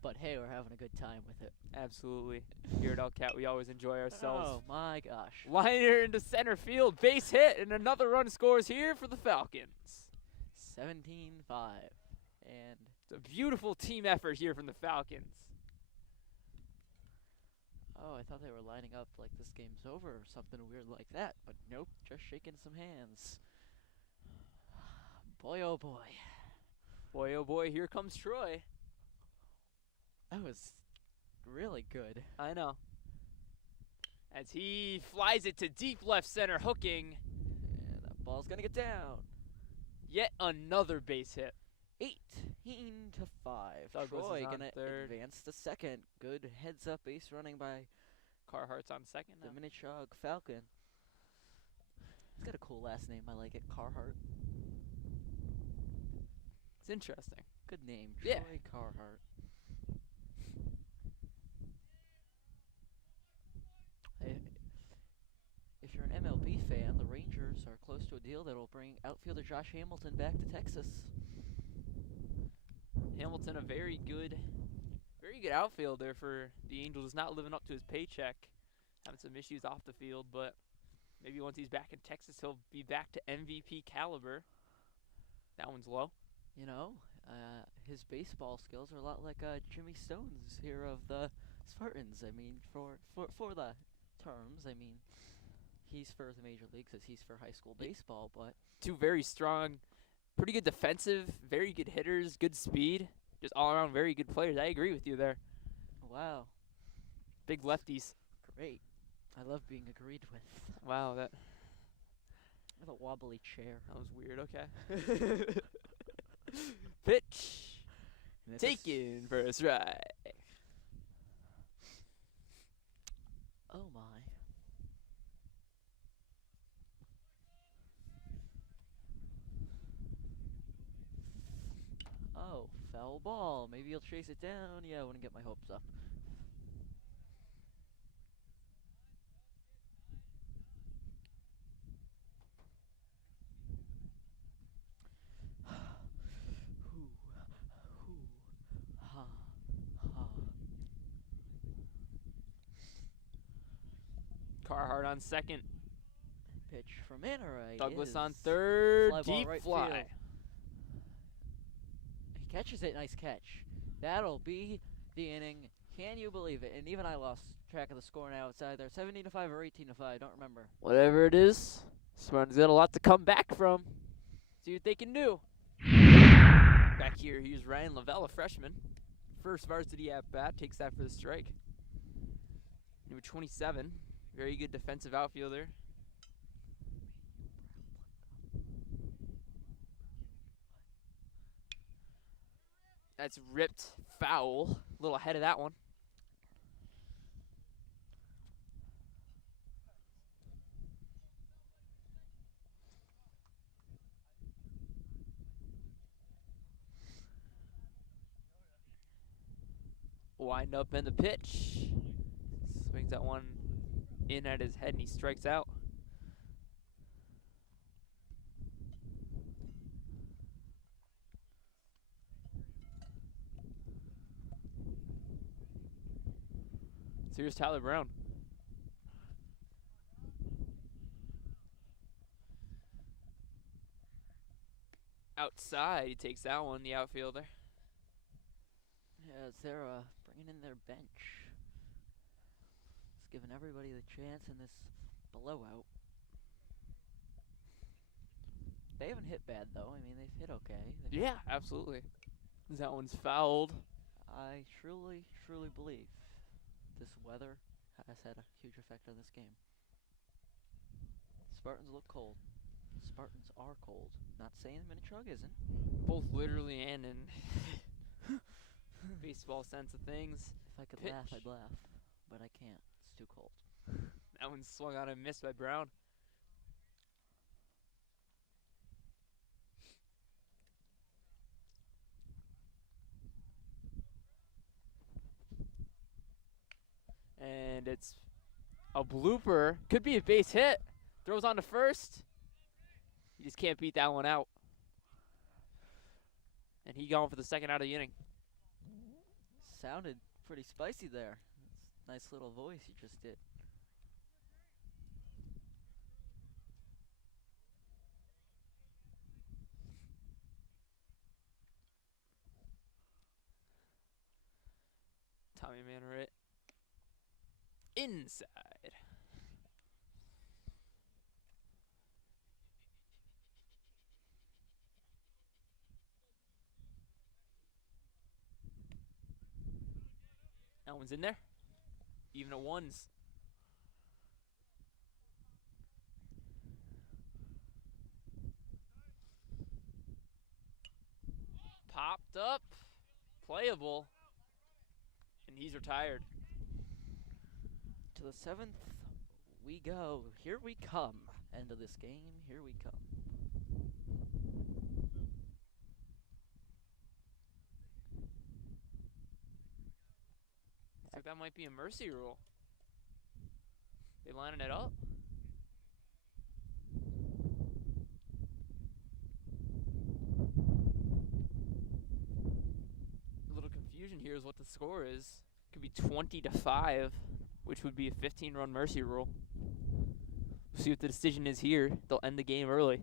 But hey, we're having a good time with it. Absolutely. Here at Elcat, we always enjoy ourselves. Oh my gosh. Liner into center field, base hit, and another run scores here for the Falcons. 17-5. And It's a beautiful team effort here from the Falcons. oh, I thought they were lining up like this game's over or something weird like that, but nope, just shaking some hands. Boy, oh boy. Boy, oh boy, here comes Troy. That was really good. I know. As he flies it to deep left center, hooking. And that ball's gonna get down. Yet another base hit. 18-5. Douglas Troy is on gonna third. advance to second. Good heads-up base running by Carhartt's on second the now. Minnechaug Falcon. He's got a cool last name. I like it. Carhart. It's interesting. Good name. Yeah. Troy Carhart. If you're an MLB fan, the Rangers are close to a deal that will bring outfielder Josh Hamilton back to Texas. Hamilton, a very good outfielder for the Angels. Not living up to his paycheck. Having some issues off the field, but maybe once he's back in Texas, he'll be back to MVP caliber. That one's low. You know, his baseball skills are a lot like Jimmy Stone's here of the Spartans. I mean, for the terms, I mean, he's for the major leagues as he's for high school baseball, but Two very strong, pretty good defensive, very good hitters, good speed. Just all around very good players. I agree with you there. wow, Big lefties. great. I love being agreed with. Wow, that With a wobbly chair. That was weird. Okay. Pitch. And it's a Taken for a strike. Oh my. Oh, foul ball. Maybe he'll chase it down. Yeah, I wouldn't get my hopes up. Hoo, hoo, ha, ha. Carhart on second. Pitch from Mannerite. Douglas on is third. fly ball Deep right fly. field. He catches it. Nice catch. That'll be the inning. Can you believe it? And even I lost track of the score now. It's either 17-5 or 18-5. Don't remember. Whatever it is, Spartans got a lot to come back from. See what they can do. Back here, here's Ryan Lavelle, a freshman. First varsity at bat, takes that for the strike. Number 27, very good defensive outfielder. That's ripped foul. A little ahead of that one. Wind up in the pitch. Swings that one in at his head and he strikes out. So here's Tyler Brown. Outside, he takes that one, the outfielder. Yeah, they're bringing in their bench. It's giving everybody the chance in this blowout. They haven't hit bad, though. I mean, they've hit okay. Yeah, absolutely. That one's fouled. I truly, truly believe this weather has had a huge effect on this game. Spartans look cold. Spartans are cold. Not saying Minnechaug isn't. Both literally and in baseball sense of things. If I could Pitch. laugh, I'd laugh. But I can't. It's too cold. That one swung on and missed by Brown. And it's a blooper. Could be a base hit. Throws on to first. You just can't beat that one out. And he going for the second out of the inning. Sounded pretty spicy there. Nice little voice you just did. Tommy Mannerite. Inside. That one's in there. Even at ones. Popped up. Playable. And he's retired. To the 7th we go. Here we come. End of this game. Here we come. Looks like that might be a mercy rule. They lining it up. A little confusion here is what the score is. Could be 20-5, which would be a 15-run mercy rule. We'll see what the decision is here. They'll end the game early.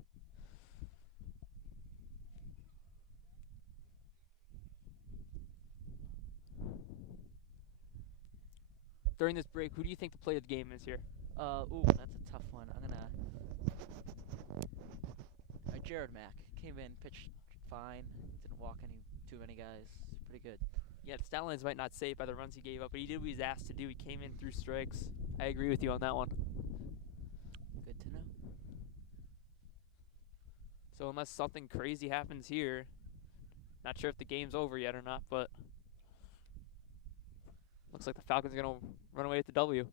During this break, who do you think the play of the game is here? Ooh, that's a tough one. I'm gonna. Jared Mack came in, pitched fine, didn't walk too many guys. Pretty good. Yeah, the stat lines might not say it by the runs he gave up, but he did what he was asked to do. He came in through strikes. I agree with you on that one. Good to know. So unless something crazy happens here, not sure if the game's over yet or not, but looks like the Falcons are going to run away with the W.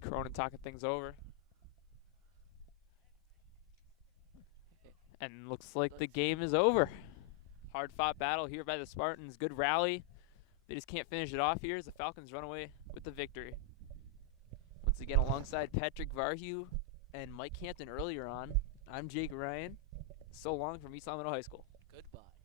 Cronin talking things over. And looks like the game is over. Hard fought battle here by the Spartans. Good rally. They just can't finish it off here as the Falcons run away with the victory. Once again, alongside Patrick Varhue and Mike Hampton earlier on, I'm Jake Ryan. So long from East Long Meadow High School. Goodbye.